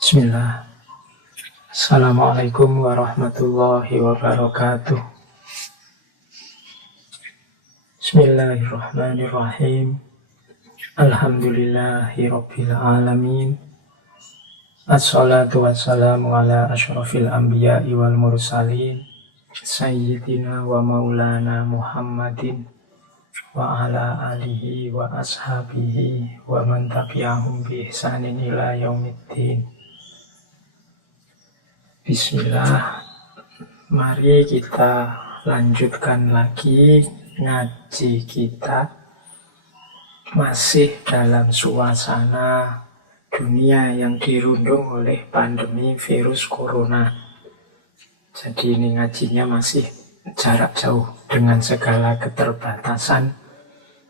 Bismillah. Assalamualaikum warahmatullahi wabarakatuh. Bismillahirrahmanirrahim. Alhamdulillahi rabbil alamin. Assalatu wassalamu ala asyrafil anbiya'i wal mursalin Sayyidina wa maulana Muhammadin wa ala alihi wa ashabihi wa man tabi'ahum bi ihsanin ila yaumiddin. Bismillah. Mari kita lanjutkan lagi ngaji kita. Masih dalam suasana dunia yang dirundung oleh pandemi virus corona. Jadi ini ngajinya masih jarak jauh dengan segala keterbatasan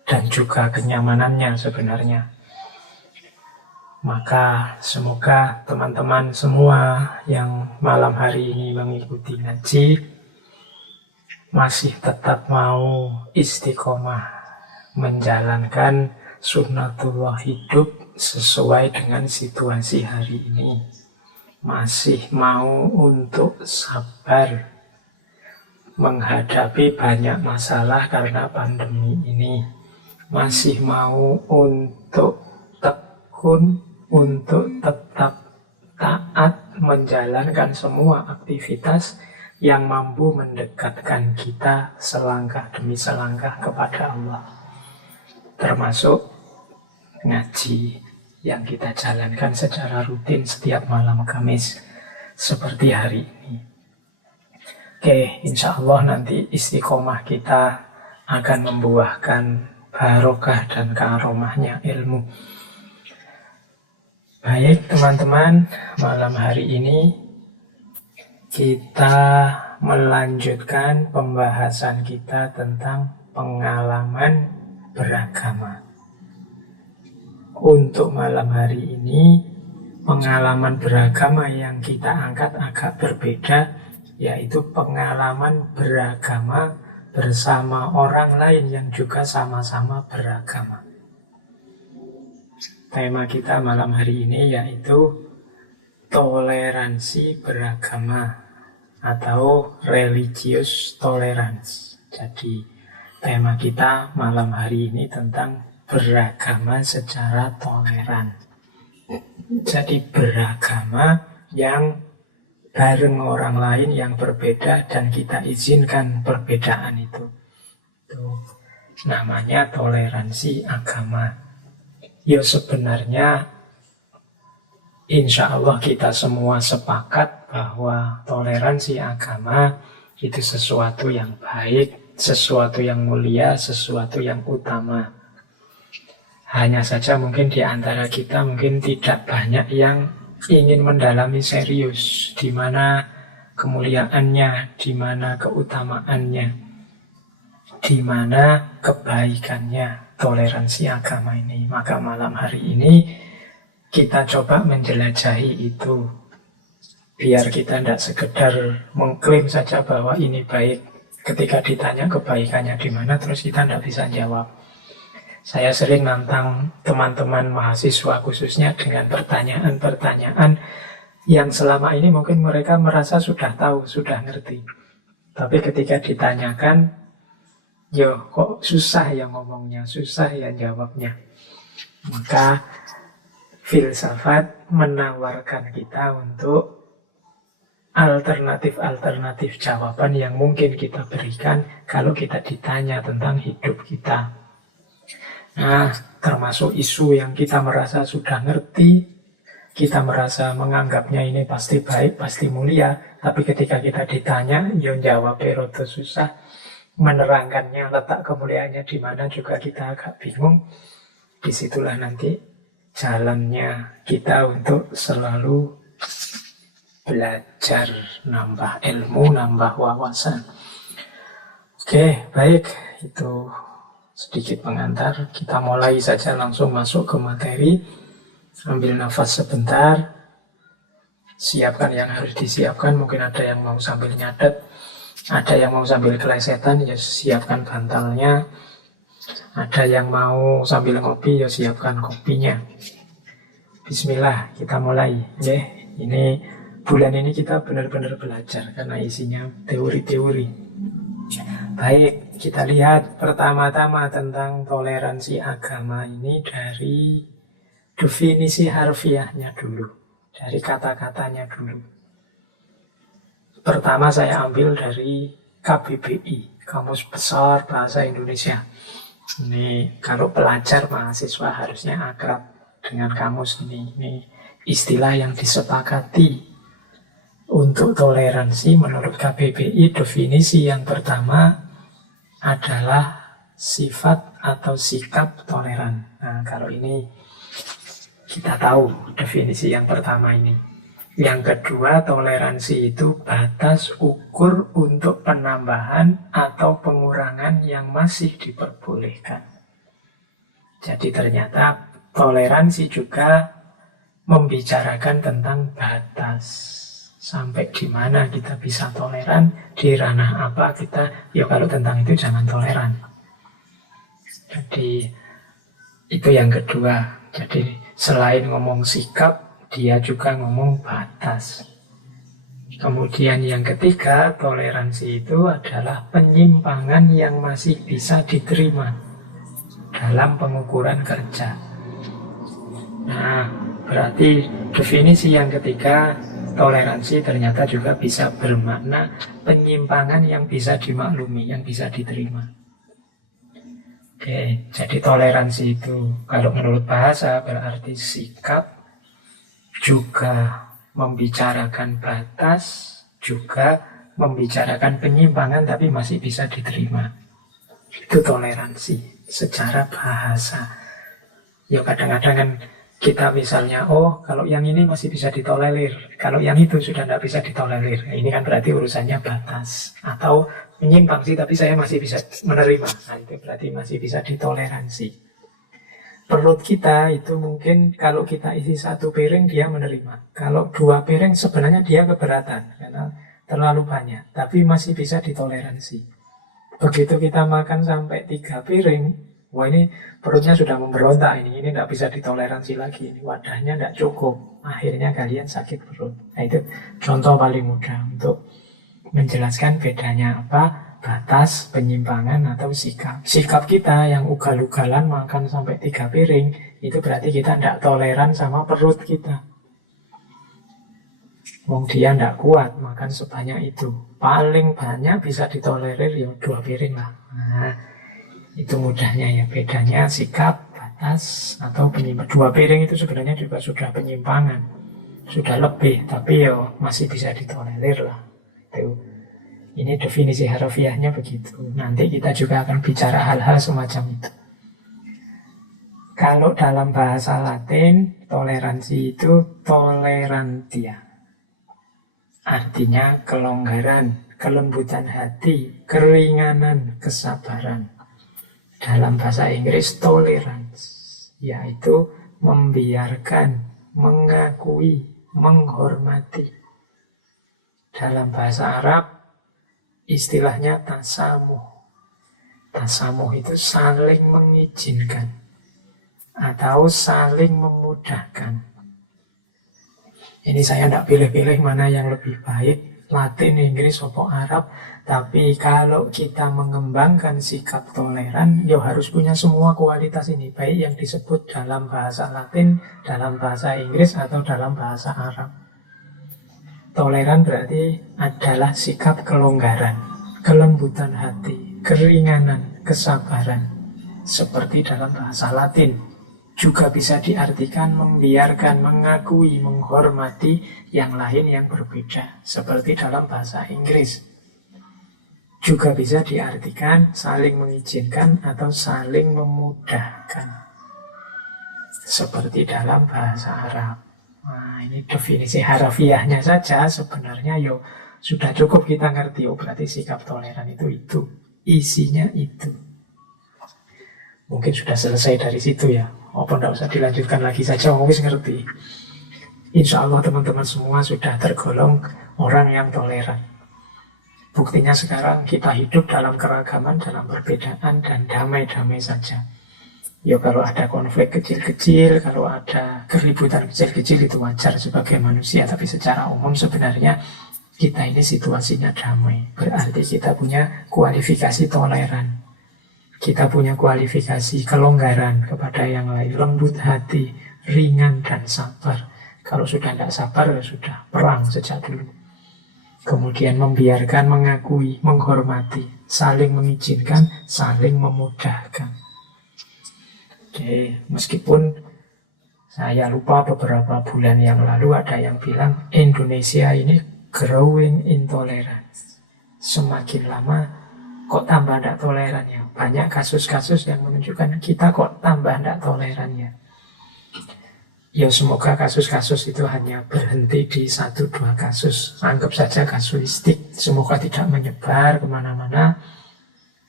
dan juga kenyamanannya sebenarnya. Maka semoga teman-teman semua yang malam hari ini mengikuti ngaji masih tetap mau istiqomah menjalankan sunnatullah hidup sesuai dengan situasi hari ini. Masih mau untuk sabar menghadapi banyak masalah karena pandemi ini. Masih mau untuk tekun, untuk tetap taat menjalankan semua aktivitas yang mampu mendekatkan kita selangkah demi selangkah kepada Allah. Termasuk ngaji yang kita jalankan secara rutin setiap malam Kamis seperti hari ini. Oke, insya Allah nanti istiqomah kita akan membuahkan barokah dan karomahnya ilmu. Baik teman-teman, malam hari ini kita melanjutkan pembahasan kita tentang pengalaman beragama. Untuk malam hari ini, pengalaman beragama yang kita angkat agak berbeda, yaitu pengalaman beragama bersama orang lain yang juga sama-sama beragama. Tema kita malam hari ini yaitu toleransi beragama atau religious tolerance. Jadi tema kita malam hari ini tentang beragama secara toleran. Jadi beragama yang bareng orang lain yang berbeda dan kita izinkan perbedaan itu. Itu namanya toleransi agama. Ya sebenarnya insya Allah kita semua sepakat bahwa toleransi agama itu sesuatu yang baik, sesuatu yang mulia, sesuatu yang utama. Hanya saja mungkin di antara kita mungkin tidak banyak yang ingin mendalami serius di mana kemuliaannya, di mana keutamaannya, di mana kebaikannya toleransi agama ini. Maka malam hari ini kita coba menjelajahi itu. Biar kita tidak sekedar mengklaim saja bahwa ini baik. Ketika ditanya kebaikannya di mana, terus kita tidak bisa jawab. Saya sering nantang teman-teman mahasiswa khususnya dengan pertanyaan-pertanyaan yang selama ini mungkin mereka merasa sudah tahu, sudah ngerti. Tapi ketika ditanyakan, yo kok susah ya ngomongnya, susah ya jawabnya. Maka filsafat menawarkan kita untuk alternatif-alternatif jawaban yang mungkin kita berikan kalau kita ditanya tentang hidup kita. Nah, termasuk isu yang kita merasa sudah ngerti, kita merasa menganggapnya ini pasti baik, pasti mulia, tapi ketika kita ditanya, ya jawab rada susah, menerangkannya, letak kemuliaannya di mana juga kita agak bingung. Disitulah nanti jalannya kita untuk selalu belajar, nambah ilmu, nambah wawasan. Oke, baik, itu sedikit pengantar. Kita mulai saja langsung masuk ke materi. Ambil nafas sebentar. Siapkan yang harus disiapkan. Mungkin ada yang mau sambil nyatet, ada yang mau sambil kelesetan, ya siapkan bantalnya. Ada yang mau sambil ngopi, ya siapkan kopinya. Bismillah, kita mulai. Ini bulan ini kita benar-benar belajar karena isinya teori-teori. Baik, kita lihat pertama-tama tentang toleransi agama ini dari definisi harfiahnya dulu, dari kata-katanya dulu. Pertama saya ambil dari KBBI, Kamus Besar Bahasa Indonesia. Ini kalau pelajar mahasiswa harusnya akrab dengan kamus ini. Ini istilah yang disepakati untuk toleransi menurut KBBI. Definisi yang pertama adalah sifat atau sikap toleran. Nah, kalau ini kita tahu definisi yang pertama ini. Yang kedua, toleransi itu batas ukur untuk penambahan atau pengurangan yang masih diperbolehkan. Jadi ternyata toleransi juga membicarakan tentang batas. Sampai di mana kita bisa toleran, di ranah apa kita, ya kalau tentang itu jangan toleran. Jadi itu yang kedua. Jadi selain ngomong sikap, dia juga ngomong batas. Kemudian yang ketiga, toleransi itu adalah penyimpangan yang masih bisa diterima dalam pengukuran kerja. Nah, berarti definisi yang ketiga, toleransi ternyata juga bisa bermakna penyimpangan yang bisa dimaklumi, yang bisa diterima. Oke, jadi toleransi itu kalau menurut bahasa berarti sikap, juga membicarakan batas, juga membicarakan penyimpangan tapi masih bisa diterima. Itu toleransi secara bahasa. Ya kadang-kadang kan kita misalnya, oh kalau yang ini masih bisa ditolerir, kalau yang itu sudah tidak bisa ditolerir. Ini kan berarti urusannya batas. Atau menyimpang sih tapi saya masih bisa menerima. Nah itu berarti masih bisa ditoleransi. Perut kita itu mungkin kalau kita isi 1 piring dia menerima. Kalau 2 piring sebenarnya dia keberatan karena terlalu banyak. Tapi masih bisa ditoleransi. Begitu kita makan sampai 3 piring, wah ini perutnya sudah memberontak ini tidak bisa ditoleransi lagi. Ini wadahnya tidak cukup. Akhirnya kalian sakit perut. Nah itu contoh paling mudah untuk menjelaskan bedanya apa? Batas, penyimpangan, atau sikap. Sikap kita yang ugal-ugalan makan sampai 3 piring, itu berarti kita tidak toleran sama perut kita. Wong dia tidak kuat makan sebanyak itu. Paling banyak bisa ditolerir ya 2 piring lah. Nah, itu mudahnya ya. Bedanya sikap, batas, atau penyimpangan. 2 piring itu sebenarnya juga sudah penyimpangan. Sudah lebih, tapi ya masih bisa ditolerir lah. Itu. Ini definisi harfiahnya begitu. Nanti kita juga akan bicara hal-hal semacam itu. Kalau dalam bahasa Latin, toleransi itu tolerantia. Artinya kelonggaran, kelembutan hati, keringanan, kesabaran. Dalam bahasa Inggris, tolerance, yaitu membiarkan, mengakui, menghormati. Dalam bahasa Arab, istilahnya tasamuh. Tasamuh itu saling mengizinkan atau saling memudahkan. Ini saya tidak pilih-pilih mana yang lebih baik, Latin, Inggris, atau Arab. Tapi kalau kita mengembangkan sikap toleran, ya harus punya semua kualitas ini. Baik yang disebut dalam bahasa Latin, dalam bahasa Inggris, atau dalam bahasa Arab. Toleran berarti adalah sikap kelonggaran, kelembutan hati, keringanan, kesabaran. Seperti dalam bahasa Latin. Juga bisa diartikan membiarkan, mengakui, menghormati yang lain yang berbeda. Seperti dalam bahasa Inggris. Juga bisa diartikan saling mengizinkan atau saling memudahkan. Seperti dalam bahasa Arab. Nah, ini definisi harfiahnya saja sebenarnya yo sudah cukup kita ngerti. Oh, berarti sikap toleran itu. Isinya itu. Mungkin sudah selesai dari situ ya. Apa tidak usah dilanjutkan lagi saja, mungkin ngerti. Insya Allah teman-teman semua sudah tergolong orang yang toleran. Buktinya sekarang kita hidup dalam keragaman, dalam perbedaan, dan damai-damai saja. Ya kalau ada konflik kecil-kecil, kalau ada keributan kecil-kecil itu wajar sebagai manusia. Tapi secara umum sebenarnya kita ini situasinya damai. Berarti kita punya kualifikasi toleran. Kita punya kualifikasi kelonggaran kepada yang lain. Lembut hati, ringan dan sabar. Kalau sudah tidak sabar, ya sudah perang sejak dulu. Kemudian membiarkan, mengakui, menghormati, saling mengizinkan, saling memudahkan. Oke, meskipun saya lupa beberapa bulan yang lalu ada yang bilang Indonesia ini growing intolerance. Semakin lama kok tambah tidak toleran ya. Banyak kasus-kasus yang menunjukkan kita kok tambah tidak toleran ya. Ya semoga kasus-kasus itu hanya berhenti di 1-2 kasus. Anggap saja kasuistik. Semoga tidak menyebar kemana-mana.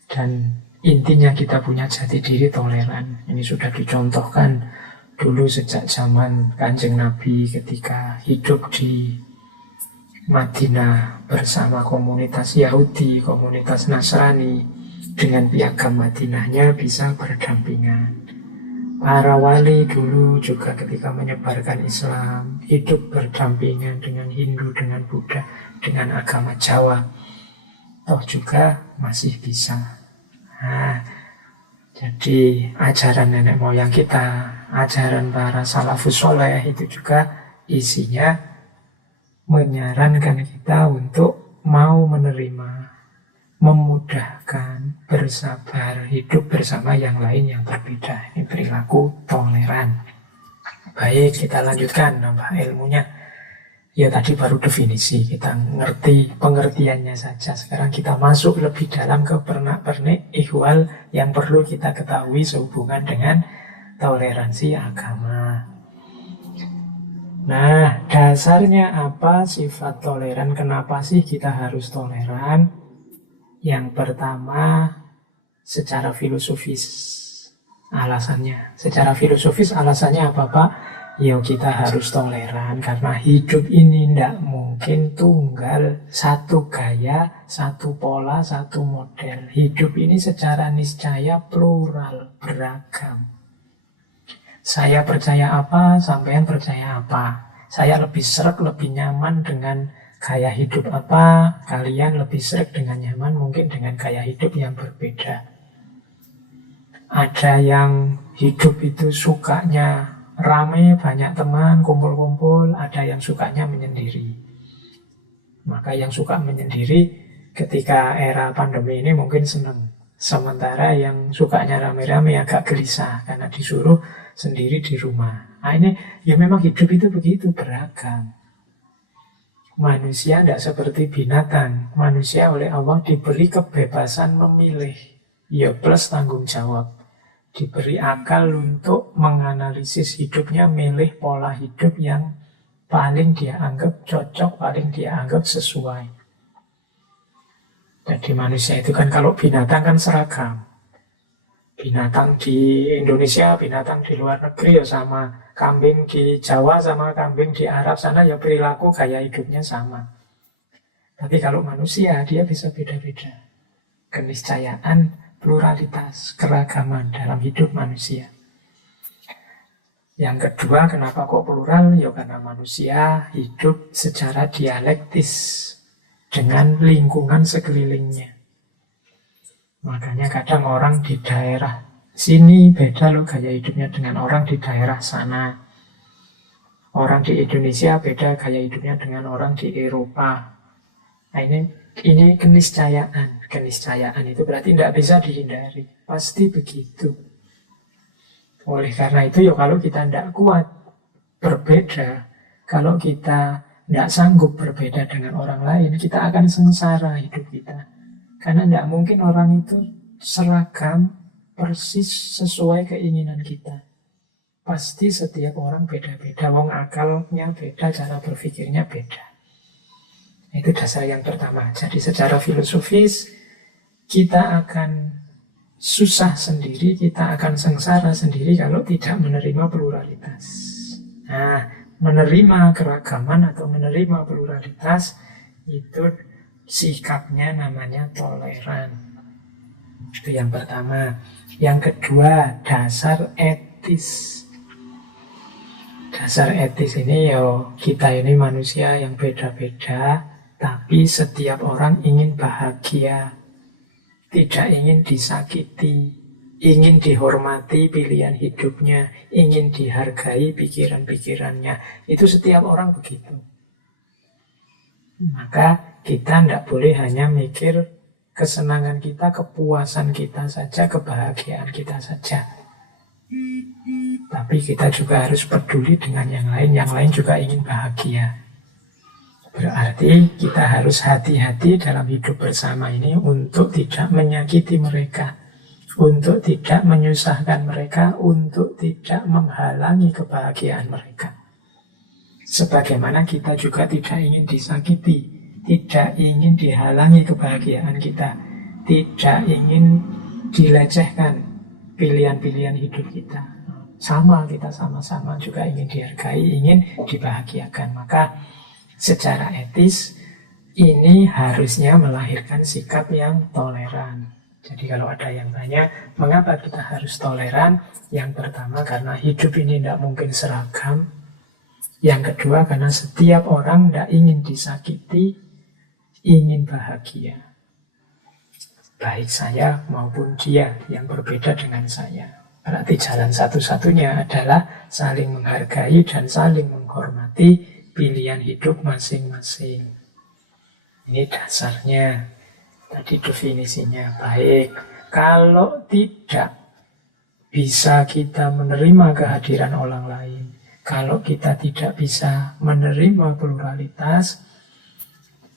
Dan intinya kita punya jati diri toleran. Ini sudah dicontohkan dulu sejak zaman Kanjeng Nabi ketika hidup di Madinah bersama komunitas Yahudi, komunitas Nasrani. Dengan piagam Madinahnya bisa berdampingan. Para wali dulu juga ketika menyebarkan Islam, hidup berdampingan dengan Hindu, dengan Buddha, dengan agama Jawa. Toh juga masih bisa. Nah, jadi ajaran nenek moyang kita, ajaran para salafus soleh itu juga isinya menyarankan kita untuk mau menerima, memudahkan, bersabar, hidup bersama yang lain yang berbeda. Ini perilaku toleran. Baik, kita lanjutkan nambah ilmunya. Ya tadi baru definisi, kita ngerti pengertiannya saja. Sekarang kita masuk lebih dalam ke pernak-pernik ihwal yang perlu kita ketahui sehubungan dengan toleransi agama. Nah, dasarnya apa sifat toleran? Kenapa sih kita harus toleran? Yang pertama, secara filosofis alasannya. Secara filosofis alasannya apa, Pak? Ya kita harus toleran karena hidup ini tidak mungkin tunggal, satu gaya, satu pola, satu model. Hidup ini secara niscaya plural, beragam. Saya percaya apa, sampean percaya apa. Saya lebih sreg, lebih nyaman dengan gaya hidup apa, kalian lebih sreg dengan nyaman mungkin dengan gaya hidup yang berbeda. Ada yang hidup itu sukanya rame, banyak teman, kumpul-kumpul, ada yang sukanya menyendiri. Maka yang suka menyendiri ketika era pandemi ini mungkin senang. Sementara yang sukanya rame-rame agak gelisah karena disuruh sendiri di rumah. Nah ini ya memang hidup itu begitu, beragam. Manusia tidak seperti binatang. Manusia oleh Allah diberi kebebasan memilih. Ya plus tanggung jawab. Diberi akal untuk menganalisis hidupnya, milih pola hidup yang paling dia anggap cocok, paling dia anggap sesuai. Jadi manusia itu kan kalau binatang kan seragam. Binatang di Indonesia, binatang di luar negeri ya sama. Kambing di Jawa sama kambing di Arab sana ya perilaku, gaya hidupnya sama. Tapi kalau manusia dia bisa beda-beda. Keniscayaan, pluralitas, keragaman dalam hidup manusia. Yang kedua, kenapa kok plural? Ya karena manusia hidup secara dialektis dengan lingkungan sekelilingnya. Makanya kadang orang di daerah sini beda loh gaya hidupnya dengan orang di daerah sana. Orang di Indonesia beda gaya hidupnya dengan orang di Eropa. Nah ini keniscayaan. Keniscayaan itu berarti tidak bisa dihindari. Pasti begitu. Oleh karena itu ya kalau kita tidak kuat berbeda, kalau kita tidak sanggup berbeda dengan orang lain, kita akan sengsara hidup kita. Karena tidak mungkin orang itu seragam persis sesuai keinginan kita. Pasti setiap orang beda-beda. Wong akalnya beda, cara berpikirnya beda. Itu dasar yang pertama. Jadi secara filosofis kita akan susah sendiri, kita akan sengsara sendiri kalau tidak menerima pluralitas. Nah, menerima keragaman atau menerima pluralitas itu sikapnya namanya toleran. Itu yang pertama. Yang kedua, dasar etis. Dasar etis ini kita ini manusia yang beda-beda, tapi setiap orang ingin bahagia, tidak ingin disakiti, ingin dihormati pilihan hidupnya, ingin dihargai pikiran-pikirannya. Itu setiap orang begitu. Maka kita tidak boleh hanya mikir kesenangan kita, kepuasan kita saja, kebahagiaan kita saja. Tapi kita juga harus peduli dengan yang lain juga ingin bahagia. Berarti kita harus hati-hati dalam hidup bersama ini untuk tidak menyakiti mereka, untuk tidak menyusahkan mereka, untuk tidak menghalangi kebahagiaan mereka. Sebagaimana kita juga tidak ingin disakiti, tidak ingin dihalangi kebahagiaan kita, tidak ingin dilecehkan pilihan-pilihan hidup kita. Sama, kita sama-sama juga ingin dihargai, ingin dibahagiakan. Maka secara etis ini harusnya melahirkan sikap yang toleran. Jadi kalau ada yang tanya, mengapa kita harus toleran? Yang pertama karena hidup ini tidak mungkin seragam. Yang kedua karena setiap orang tidak ingin disakiti, ingin bahagia. Baik saya maupun dia yang berbeda dengan saya. Berarti jalan satu-satunya adalah saling menghargai dan saling menghormati pilihan hidup masing-masing. Ini dasarnya. Tadi definisinya baik. Kalau tidak bisa kita menerima kehadiran orang lain, kalau kita tidak bisa menerima pluralitas,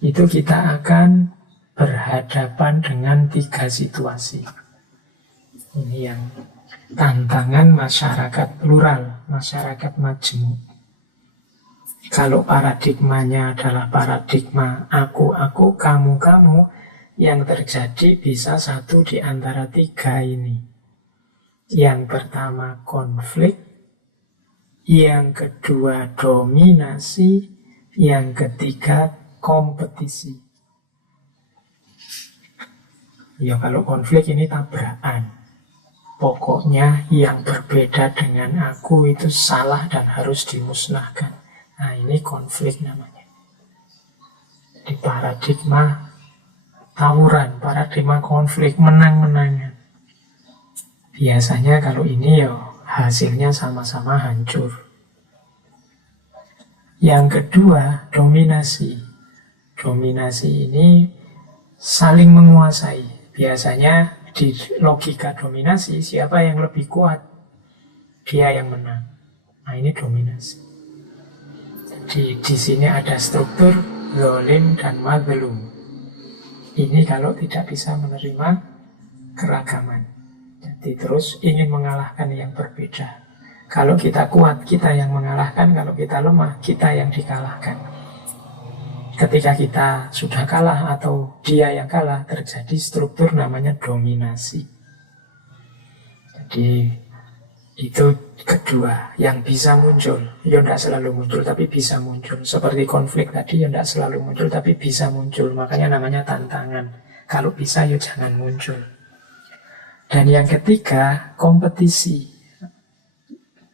itu kita akan berhadapan dengan 3 situasi. Ini yang tantangan masyarakat plural, masyarakat majemuk. Kalau paradigmanya adalah paradigma aku, kamu, yang terjadi bisa satu di antara 3 ini. Yang pertama konflik, yang kedua dominasi, yang ketiga kompetisi. Ya kalau konflik ini tabrakan. Pokoknya yang berbeda dengan aku itu salah dan harus dimusnahkan. Nah ini konflik namanya. Di paradigma tawuran, paradigma konflik, menang-menangan. Biasanya kalau ini hasilnya sama-sama hancur. Yang kedua, dominasi. Dominasi ini saling menguasai. Biasanya di logika dominasi, siapa yang lebih kuat, dia yang menang. Nah ini dominasi. Jadi di sini ada struktur zalim dan mazlum. Ini kalau tidak bisa menerima keragaman. Jadi terus ingin mengalahkan yang berbeda. Kalau kita kuat, kita yang mengalahkan. Kalau kita lemah, kita yang dikalahkan. Ketika kita sudah kalah atau dia yang kalah, terjadi struktur namanya dominasi. Jadi itu kedua yang bisa muncul. Ya tidak selalu muncul, tapi bisa muncul. Seperti konflik tadi, ya tidak selalu muncul, tapi bisa muncul. Makanya namanya tantangan. Kalau bisa, ya jangan muncul. Dan yang ketiga, kompetisi.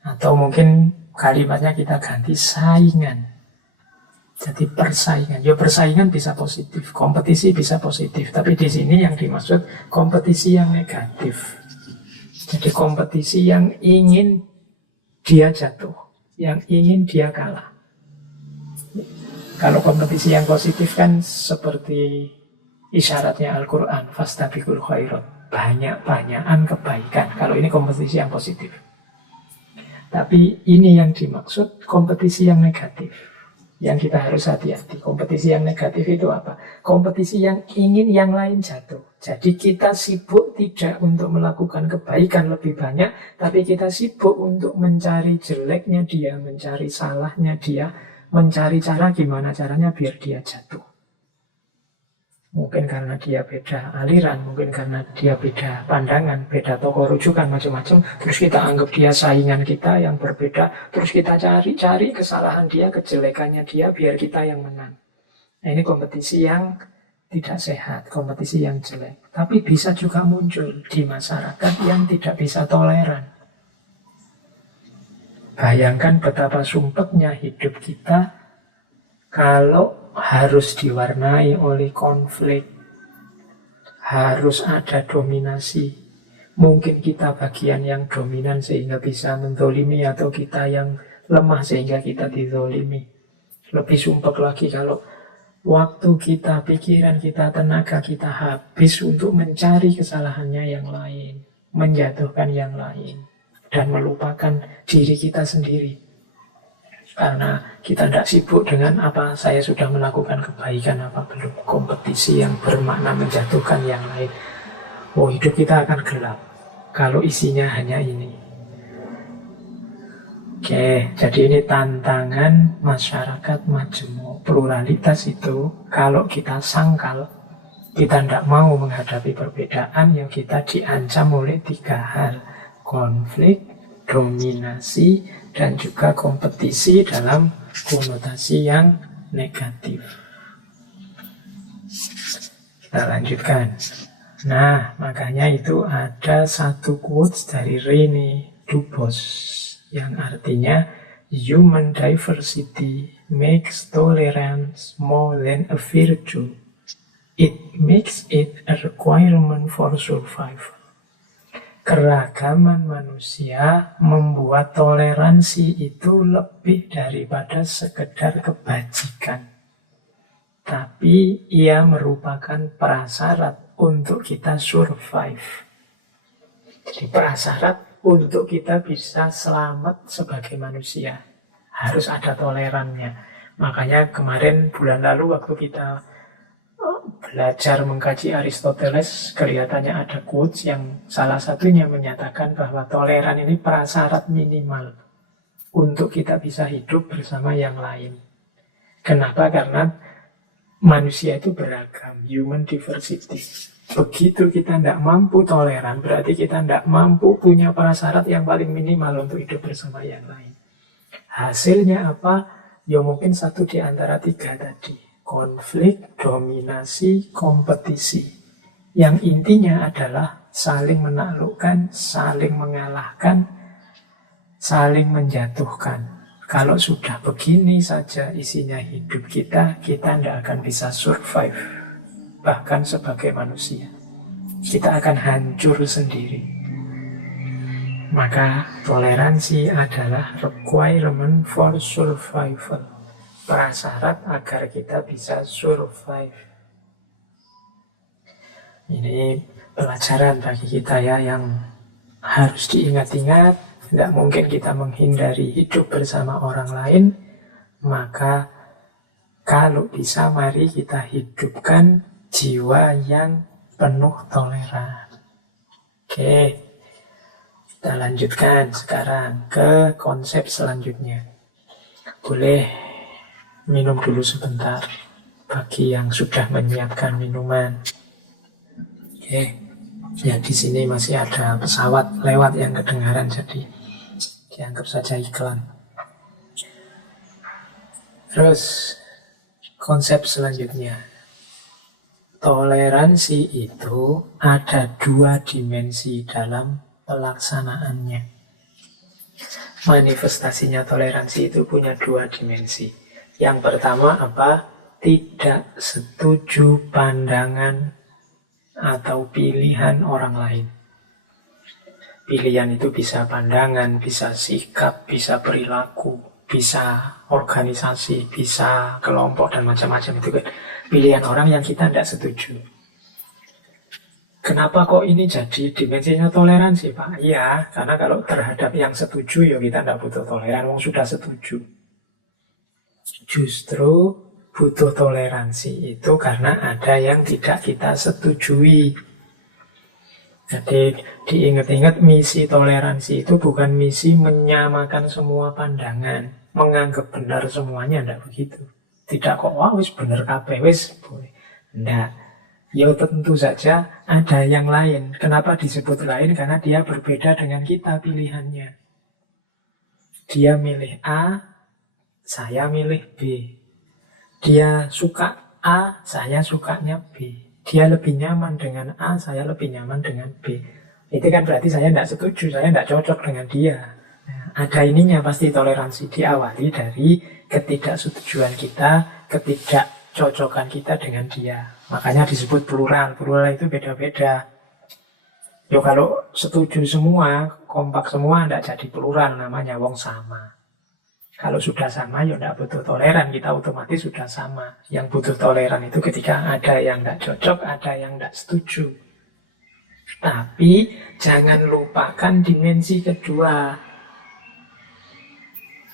Atau mungkin kalimatnya kita ganti saingan. Jadi persaingan. Ya persaingan bisa positif, kompetisi bisa positif. Tapi di sini yang dimaksud kompetisi yang negatif. Jadi kompetisi yang ingin dia jatuh, yang ingin dia kalah. Kalau kompetisi yang positif kan seperti isyaratnya Al-Quran, fastabiqul khairat, banyak-banyakan kebaikan. Kalau ini kompetisi yang positif. Tapi ini yang dimaksud kompetisi yang negatif. Yang kita harus hati-hati. Kompetisi yang negatif itu apa? Kompetisi yang ingin yang lain jatuh. Jadi kita sibuk tidak untuk melakukan kebaikan lebih banyak, tapi kita sibuk untuk mencari jeleknya dia, mencari salahnya dia, mencari cara gimana caranya biar dia jatuh. Mungkin karena dia beda aliran, mungkin karena dia beda pandangan, beda tokoh rujukan, macam-macam. Terus kita anggap dia saingan kita yang berbeda. Terus kita cari-cari kesalahan dia, kejelekannya dia, biar kita yang menang. Nah ini kompetisi yang tidak sehat, kompetisi yang jelek. Tapi bisa juga muncul di masyarakat yang tidak bisa toleran. Bayangkan betapa sumpeknya hidup kita kalau harus diwarnai oleh konflik, harus ada dominasi. Mungkin kita bagian yang dominan sehingga bisa menzolimi, atau kita yang lemah sehingga kita dizolimi. Lebih sumpek lagi kalau waktu kita, pikiran kita, tenaga kita habis untuk mencari kesalahannya yang lain, menjatuhkan yang lain, dan melupakan diri kita sendiri. Karena kita tidak sibuk dengan apa saya sudah melakukan kebaikan apa belum. Kompetisi yang bermakna menjatuhkan yang lain. Oh, hidup kita akan gelap kalau isinya hanya ini. Oke, jadi ini tantangan masyarakat majemuk. Pluralitas itu kalau kita sangkal, kita tidak mau menghadapi perbedaan, yang kita diancam oleh 3 hal. Konflik, dominasi, dan juga kompetisi dalam konotasi yang negatif. Kita lanjutkan. Nah, makanya itu ada satu quotes dari Rene Dubos yang artinya human diversity makes tolerance more than a virtue. It makes it a requirement for survival. Keragaman manusia membuat toleransi itu lebih daripada sekedar kebajikan. Tapi ia merupakan prasyarat untuk kita survive. Jadi prasyarat untuk kita bisa selamat sebagai manusia. Harus ada tolerannya. Makanya kemarin bulan lalu waktu kita belajar mengkaji Aristoteles, kelihatannya ada quotes yang salah satunya menyatakan bahwa toleran ini prasyarat minimal untuk kita bisa hidup bersama yang lain. Kenapa? Karena manusia itu beragam, human diversity. Begitu kita tidak mampu toleran, berarti kita tidak mampu punya prasyarat yang paling minimal untuk hidup bersama yang lain. Hasilnya apa? Ya mungkin satu di antara 3 tadi. Konflik, dominasi, kompetisi. Yang intinya adalah saling menaklukkan, saling mengalahkan, saling menjatuhkan. Kalau sudah begini saja isinya hidup kita tidak akan bisa survive. Bahkan sebagai manusia, kita akan hancur sendiri. Maka toleransi adalah requirement for survival. Prasyarat agar kita bisa survive. Ini pelajaran bagi kita ya, yang harus diingat-ingat. Tidak mungkin kita menghindari hidup bersama orang lain. Maka kalau bisa mari kita hidupkan jiwa yang penuh toleran. Oke, kita lanjutkan sekarang ke konsep selanjutnya. Boleh minum dulu sebentar bagi yang sudah menyiapkan minuman. Oke, ya di sini masih ada pesawat lewat yang kedengaran, jadi dianggap saja iklan. Terus konsep selanjutnya. Toleransi itu ada 2 dimensi dalam pelaksanaannya. Manifestasinya toleransi itu punya 2 dimensi. Yang pertama apa? Tidak setuju pandangan atau pilihan orang lain. Pilihan itu bisa pandangan, bisa sikap, bisa perilaku, bisa organisasi, bisa kelompok, dan macam-macam itu kan. Pilihan orang yang kita tidak setuju. Kenapa kok ini jadi dimensinya toleransi, Pak? Iya, karena kalau terhadap yang setuju, ya kita tidak butuh toleran, wong sudah setuju. Justru butuh toleransi itu karena ada yang tidak kita setujui. Jadi diingat-ingat, misi toleransi itu bukan misi menyamakan semua pandangan, menganggap benar semuanya, tidak begitu. Tidak kok, wah wis bener kabeh wis boleh. Ndak. Ya tentu saja ada yang lain. Kenapa disebut lain? Karena dia berbeda dengan kita pilihannya. Dia milih A, saya milih B. Dia suka A, saya sukanya B. Dia lebih nyaman dengan A, saya lebih nyaman dengan B. Itu kan berarti saya tidak setuju, saya tidak cocok dengan dia. Nah, ada ininya pasti toleransi diawali dari ketidaksetujuan kita, ketidakcocokan kita dengan dia. Makanya disebut plural. Plural itu beda-beda. Yo kalau setuju semua, kompak semua, tidak jadi plural, namanya wong sama. Kalau sudah sama, ya tidak butuh toleran, kita otomatis sudah sama. Yang butuh toleran itu ketika ada yang tidak cocok, ada yang tidak setuju. Tapi jangan lupakan dimensi kedua.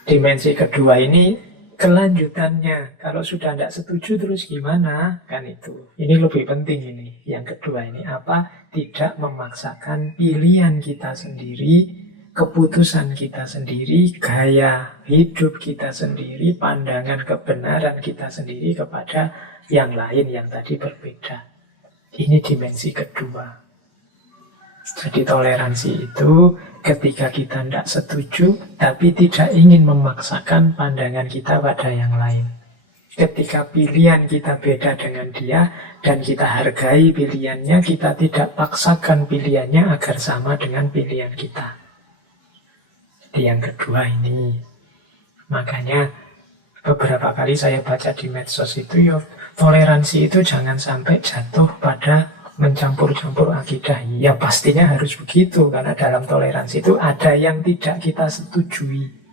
Dimensi kedua ini kelanjutannya. Kalau sudah tidak setuju terus gimana? Kan itu. Ini lebih penting ini. Yang kedua ini apa? Tidak memaksakan pilihan kita sendiri, keputusan kita sendiri, gaya hidup kita sendiri, pandangan kebenaran kita sendiri kepada yang lain yang tadi berbeda. Ini dimensi kedua. Jadi toleransi itu ketika kita tidak setuju, tapi tidak ingin memaksakan pandangan kita pada yang lain. Ketika pilihan kita beda dengan dia, dan kita hargai pilihannya, kita tidak paksakan pilihannya agar sama dengan pilihan kita. Jadi yang kedua ini. Makanya beberapa kali saya baca di medsos itu, ya, toleransi itu jangan sampai jatuh pada mencampur-campur akidah. Ya pastinya harus begitu, karena dalam toleransi itu ada yang tidak kita setujui.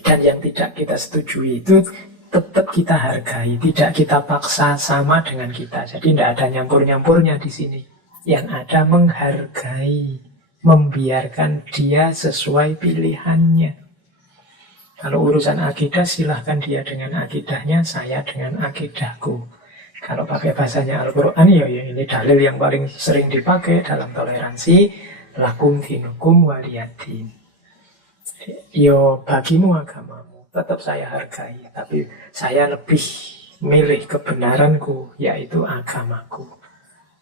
Dan yang tidak kita setujui itu tetap kita hargai, tidak kita paksa sama dengan kita. Jadi tidak ada nyampur-nyampurnya di sini. Yang ada menghargai, membiarkan dia sesuai pilihannya. Kalau urusan akidah, silahkan dia dengan akidahnya, saya dengan akidahku. Kalau pakai bahasanya Al-Quran, ya ini dalil yang paling sering dipakai dalam toleransi. Lakum dinukum waliyadin. Yo bagimu agamamu, tetap saya hargai. Tapi saya lebih milih kebenaranku, yaitu agamaku.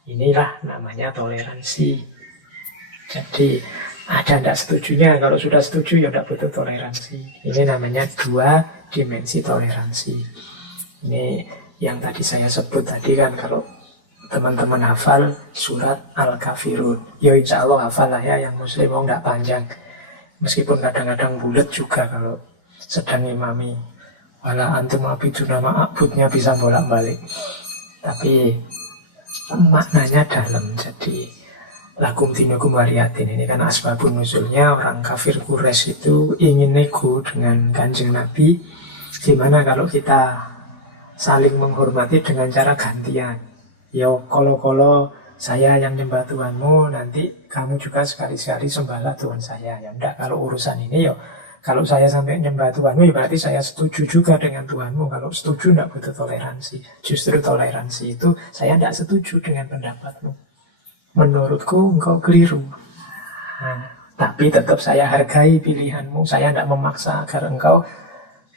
Inilah namanya toleransi. Jadi ada tidak setujunya. Kalau sudah setuju, ya tidak butuh toleransi. Ini namanya dua dimensi toleransi. Ini yang tadi saya sebut tadi kan, kalau teman-teman hafal surat Al-Kafirun, ya insya Allah hafal lah ya, yang muslim mau tidak panjang. Meskipun kadang-kadang bulat juga kalau sedang imami. Wala antum abiduna ma'abudnya bisa bolak-balik. Tapi maknanya dalam. Jadi lakum dinukum waliyatin, ini kan asbabun nuzulnya. Orang kafir Quraisy itu ingin nego dengan Kanjeng Nabi. Gimana kalau kita saling menghormati dengan cara gantian. Yo kalau saya yang nyembah Tuhanmu, nanti kamu juga sekali-sekali sembahlah Tuhan saya. Ya enggak, kalau urusan ini yo, kalau saya sampai nyembah Tuhanmu, ya berarti saya setuju juga dengan Tuhanmu. Kalau setuju enggak butuh toleransi. Justru toleransi itu saya enggak setuju dengan pendapatmu. Menurutku engkau keliru. Nah, tapi tetap saya hargai pilihanmu. Saya enggak memaksa agar engkau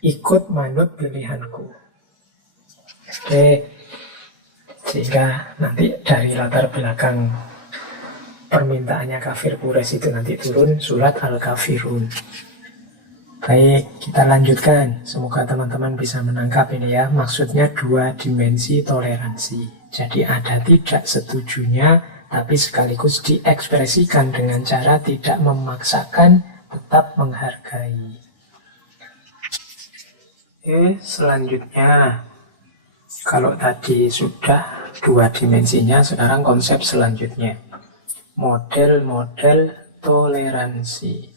ikut manut pilihanku. Oke, sehingga nanti dari latar belakang permintaannya kafir Quraisy itu nanti turun surat Al-Kafirun. Baik, kita lanjutkan. Semoga teman-teman bisa menangkap ini ya. Maksudnya dua dimensi toleransi. Jadi ada tidak setujunya, tapi sekaligus diekspresikan dengan cara tidak memaksakan, tetap menghargai. Oke, selanjutnya. Kalau tadi sudah dua dimensinya, sekarang konsep selanjutnya. Model-model toleransi.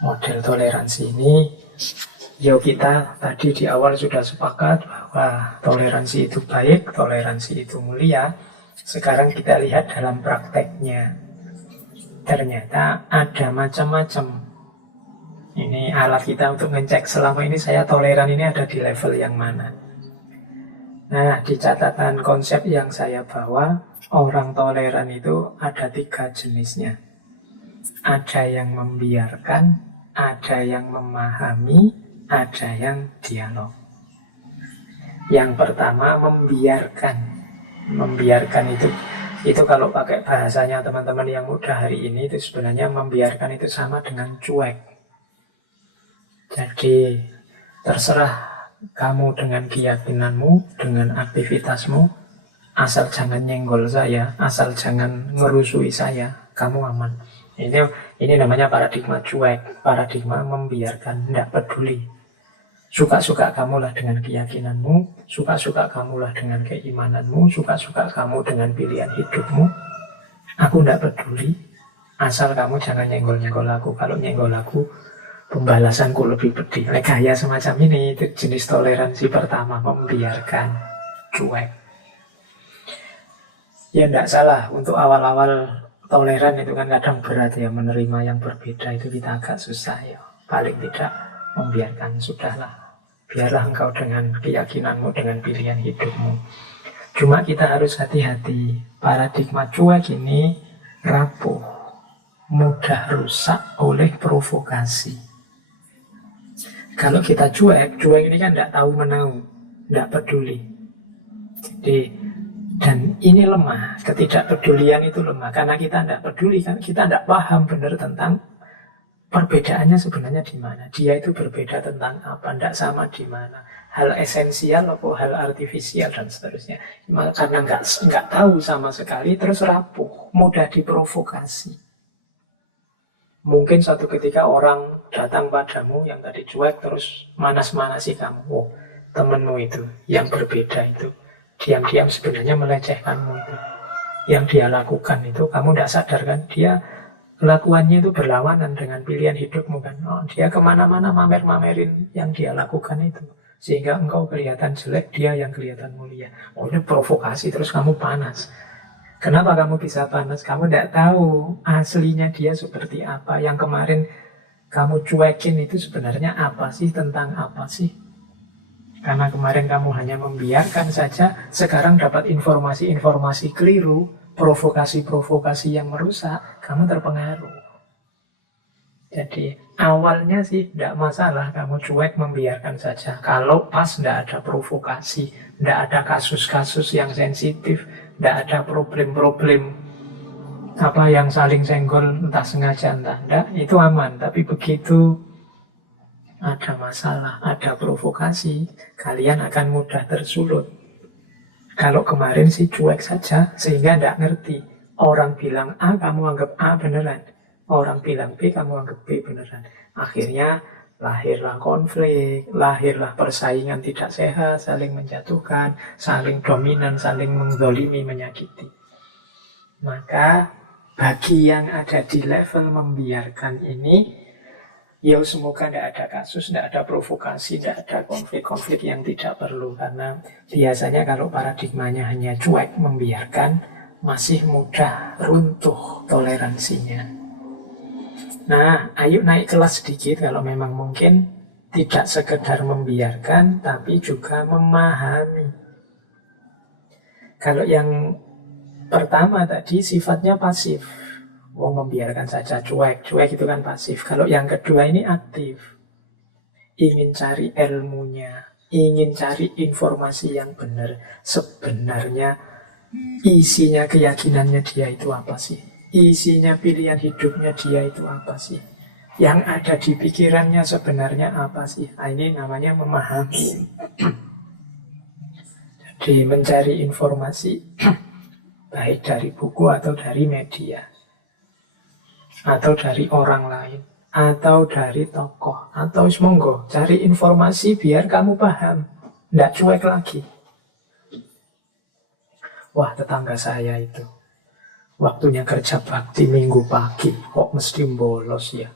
Model toleransi ini, yuk kita tadi di awal sudah sepakat bahwa toleransi itu baik, toleransi itu mulia. Sekarang kita lihat dalam prakteknya. Ternyata ada macam-macam. Ini alat kita untuk ngecek selama ini saya toleran ini ada di level yang mana. Nah, di catatan konsep yang saya bawa, orang toleran itu ada 3 jenisnya. Ada yang membiarkan, ada yang memahami, ada yang dialog. Yang pertama, membiarkan. Membiarkan itu kalau pakai bahasanya teman-teman yang muda hari ini, itu sebenarnya membiarkan itu sama dengan cuek. Jadi terserah kamu dengan keyakinanmu, dengan aktivitasmu, asal jangan nyenggol saya, asal jangan ngerusui saya, kamu aman. Ini namanya paradigma cuek, paradigma membiarkan, tidak peduli. Suka-suka kamulah dengan keyakinanmu, suka-suka kamulah dengan keimananmu, suka-suka kamu dengan pilihan hidupmu. Aku tidak peduli, asal kamu jangan nyenggol-nyenggol aku. Kalau nyenggol aku, pembalasanku lebih pedih. Gaya semacam ini, itu jenis toleransi pertama, membiarkan, cuek. Ya tidak salah, untuk awal-awal toleran itu kan kadang berat ya, menerima yang berbeda itu kita agak susah ya. Paling tidak membiarkan, sudahlah. Biarlah engkau dengan keyakinanmu, dengan pilihan hidupmu. Cuma kita harus hati-hati, paradigma cuek ini rapuh, mudah rusak oleh provokasi. Kalau kita cuek ini kan tidak tahu menau, tidak peduli. Jadi, dan ini lemah, ketidakpedulian itu lemah. Karena kita tidak peduli, kan kita tidak paham benar tentang perbedaannya sebenarnya di mana. Dia itu berbeda tentang apa, tidak sama di mana. Hal esensial atau hal artifisial dan seterusnya. Karena nggak tahu sama sekali, terus rapuh, mudah diprovokasi. Mungkin suatu ketika orang datang padamu yang tadi cuek terus manas-manasi kamu. Oh, temenmu itu yang berbeda itu diam-diam sebenarnya melecehkanmu itu. Yang dia lakukan itu kamu tidak sadar kan, dia kelakuannya itu berlawanan dengan pilihan hidupmu kan. Oh, dia kemana-mana mamer-mamerin yang dia lakukan itu, sehingga engkau kelihatan jelek, dia yang kelihatan mulia. Oh, ini provokasi, terus kamu panas. Kenapa kamu bisa panas? Kamu tidak tahu aslinya dia seperti apa. Yang kemarin kamu cuekin itu sebenarnya apa sih, tentang apa sih. Karena kemarin kamu hanya membiarkan saja, sekarang dapat informasi-informasi keliru, provokasi-provokasi yang merusak, kamu terpengaruh. Jadi awalnya sih tidak masalah, kamu cuek membiarkan saja. Kalau pas tidak ada provokasi, tidak ada kasus-kasus yang sensitif, tidak ada problem-problem apa yang saling senggol, entah sengaja entah tidak, itu aman. Tapi begitu ada masalah, ada provokasi, kalian akan mudah tersulut. Kalau kemarin sih cuek saja, sehingga tidak ngerti. Orang bilang A, kamu anggap A beneran. Orang bilang B, kamu anggap B beneran. Akhirnya lahirlah konflik, lahirlah persaingan tidak sehat, saling menjatuhkan, saling dominan, saling menzalimi, menyakiti. Maka bagi yang ada di level membiarkan ini, ya semoga tidak ada kasus, tidak ada provokasi, tidak ada konflik-konflik yang tidak perlu. Karena biasanya kalau paradigmanya hanya cuek, membiarkan, masih mudah runtuh toleransinya. Nah, ayo naik kelas sedikit kalau memang mungkin. Tidak sekedar membiarkan, tapi juga memahami. Kalau yang pertama tadi sifatnya pasif. Membiarkan saja, cuek. Cuek itu kan pasif. Kalau yang kedua ini aktif. Ingin cari ilmunya, ingin cari informasi yang benar. Sebenarnya isinya keyakinannya dia itu apa sih? Isinya pilihan hidupnya dia itu apa sih? Yang ada di pikirannya sebenarnya apa sih? Nah, ini namanya memahami. Jadi mencari informasi baik dari buku atau dari media, atau dari orang lain, atau dari tokoh, atau monggo cari informasi biar kamu paham, tidak cuek lagi. Wah, tetangga saya itu waktunya kerja bakti minggu pagi, kok mesti bolos ya?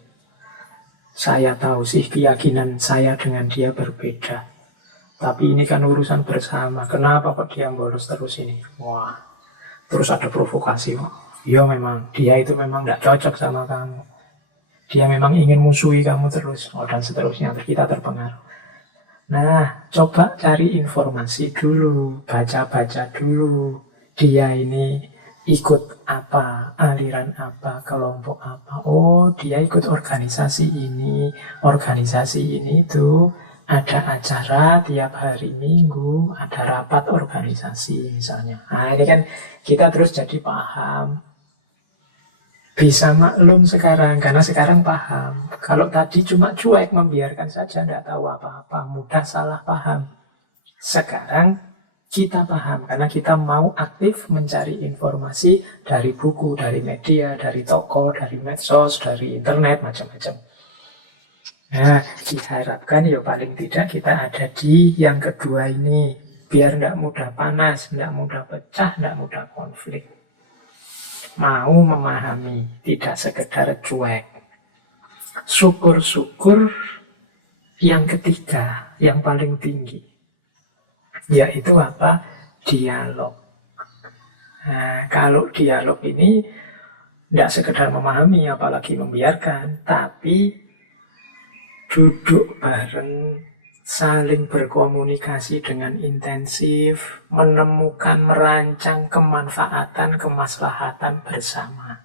Saya tahu sih keyakinan saya dengan dia berbeda, tapi ini kan urusan bersama. Kenapa kok dia bolos terus ini? Wah, terus ada provokasi. Ya memang, dia itu memang tidak cocok sama kamu. Dia memang ingin musuhi kamu terus. Dan seterusnya, kita terpengaruh. Nah, coba cari informasi dulu, baca-baca dulu. Dia ini ikut apa, aliran apa, kelompok apa. Oh, dia ikut organisasi ini. Organisasi ini tuh ada acara tiap hari Minggu, ada rapat organisasi misalnya. Nah, ini kan kita terus jadi paham. Bisa maklum sekarang, karena sekarang paham. Kalau tadi cuma cuek, membiarkan saja, tidak tahu apa-apa, mudah salah paham. Sekarang kita paham, karena kita mau aktif mencari informasi dari buku, dari media, dari toko, dari medsos, dari internet, macam-macam. Nah, diharapkan ya paling tidak kita ada di yang kedua ini, biar tidak mudah panas, tidak mudah pecah, tidak mudah konflik. Mau memahami, tidak sekedar cuek. Syukur-syukur yang ketiga, yang paling tinggi, yaitu apa? Dialog. Nah, kalau dialog ini tidak sekedar memahami, apalagi membiarkan, tapi duduk bareng, saling berkomunikasi dengan intensif, menemukan, merancang kemanfaatan, kemaslahatan bersama.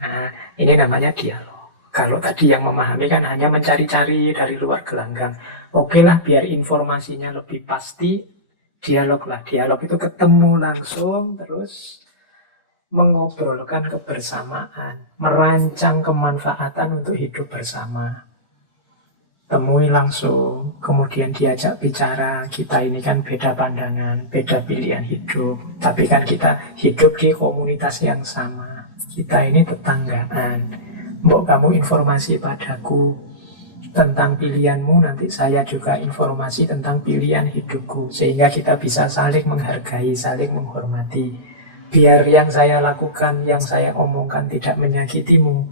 Nah, ini namanya dialog. Kalau tadi yang memahami kan hanya mencari-cari dari luar gelanggang. Oke lah, biar informasinya lebih pasti, dialog lah. Dialog itu ketemu langsung, terus mengobrolkan kebersamaan, merancang kemanfaatan untuk hidup bersama. Temui langsung, kemudian diajak bicara. Kita ini kan beda pandangan, beda pilihan hidup, tapi kan kita hidup di komunitas yang sama. Kita ini tetanggaan. Mbok kamu informasi padaku tentang pilihanmu, nanti saya juga informasi tentang pilihan hidupku, sehingga kita bisa saling menghargai, saling menghormati. Biar yang saya lakukan, yang saya omongkan tidak menyakitimu,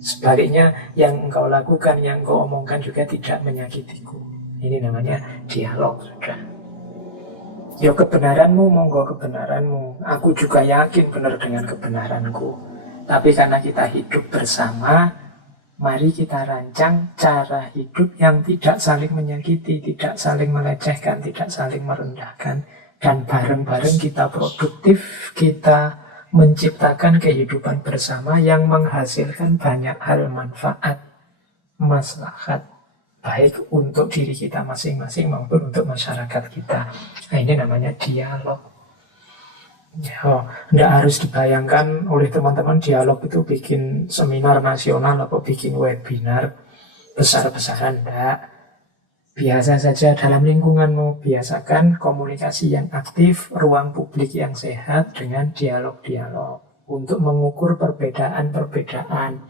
sebaliknya, yang engkau lakukan, yang engkau omongkan juga tidak menyakitiku. Ini namanya dialog, sudah. Ya kebenaranmu, monggo kebenaranmu. Aku juga yakin benar dengan kebenaranku. Tapi karena kita hidup bersama, mari kita rancang cara hidup yang tidak saling menyakiti, tidak saling melecehkan, tidak saling merendahkan. Dan bareng-bareng kita produktif, kita menciptakan kehidupan bersama yang menghasilkan banyak hal manfaat, maslahat, baik untuk diri kita masing-masing maupun untuk masyarakat kita. Nah, ini namanya dialog. Tidak harus dibayangkan oleh teman-teman dialog itu bikin seminar nasional atau bikin webinar besar-besaran, tidak. Biasa saja dalam lingkunganmu, biasakan komunikasi yang aktif, ruang publik yang sehat dengan dialog-dialog. Untuk mengukur perbedaan-perbedaan,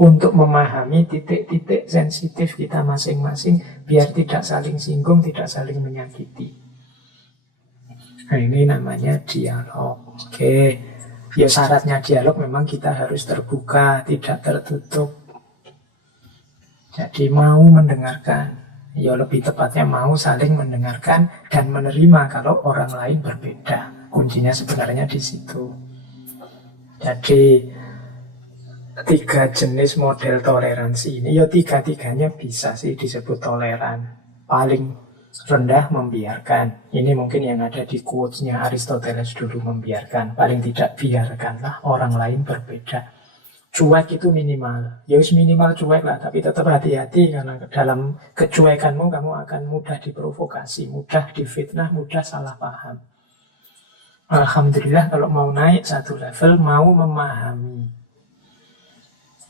untuk memahami titik-titik sensitif kita masing-masing, biar tidak saling singgung, tidak saling menyakiti. Nah, ini namanya dialog. Oke, ya syaratnya dialog memang kita harus terbuka, tidak tertutup. Jadi mau mendengarkan. Ya lebih tepatnya mau saling mendengarkan dan menerima kalau orang lain berbeda. Kuncinya sebenarnya di situ. Jadi 3 jenis model toleransi ini, ya 3-tiganya bisa sih disebut toleran. Paling rendah membiarkan. Ini mungkin yang ada di quotes-nya Aristoteles dulu, membiarkan. Paling tidak biarkanlah orang lain berbeda. Cuek itu minimal, ya wis minimal cuek lah, tapi tetap hati-hati karena dalam kecuekanmu kamu akan mudah diprovokasi, mudah difitnah, mudah salah paham. Alhamdulillah kalau mau naik satu level, mau memahami,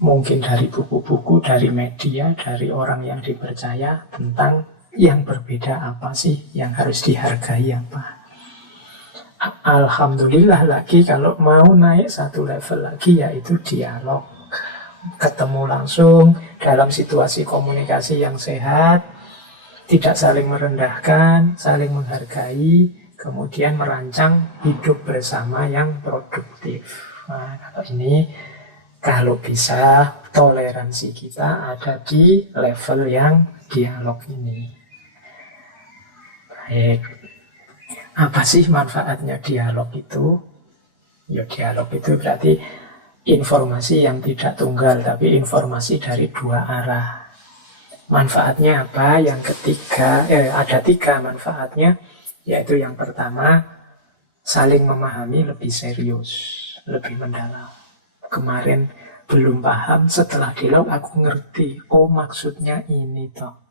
mungkin dari buku-buku, dari media, dari orang yang dipercaya tentang yang berbeda apa sih, yang harus dihargai apa. Alhamdulillah lagi kalau mau naik satu level lagi, yaitu dialog. Ketemu langsung dalam situasi komunikasi yang sehat, tidak saling merendahkan, saling menghargai, kemudian merancang hidup bersama yang produktif. Nah, kalau bisa toleransi kita ada di level yang dialog ini. Baik. Apa sih manfaatnya dialog itu? Ya dialog itu berarti informasi yang tidak tunggal, tapi informasi dari 2 arah. Manfaatnya apa? Yang ketiga, ada 3 manfaatnya, yaitu yang pertama, saling memahami lebih serius, lebih mendalam. Kemarin belum paham, setelah dialog aku ngerti, oh maksudnya ini toh.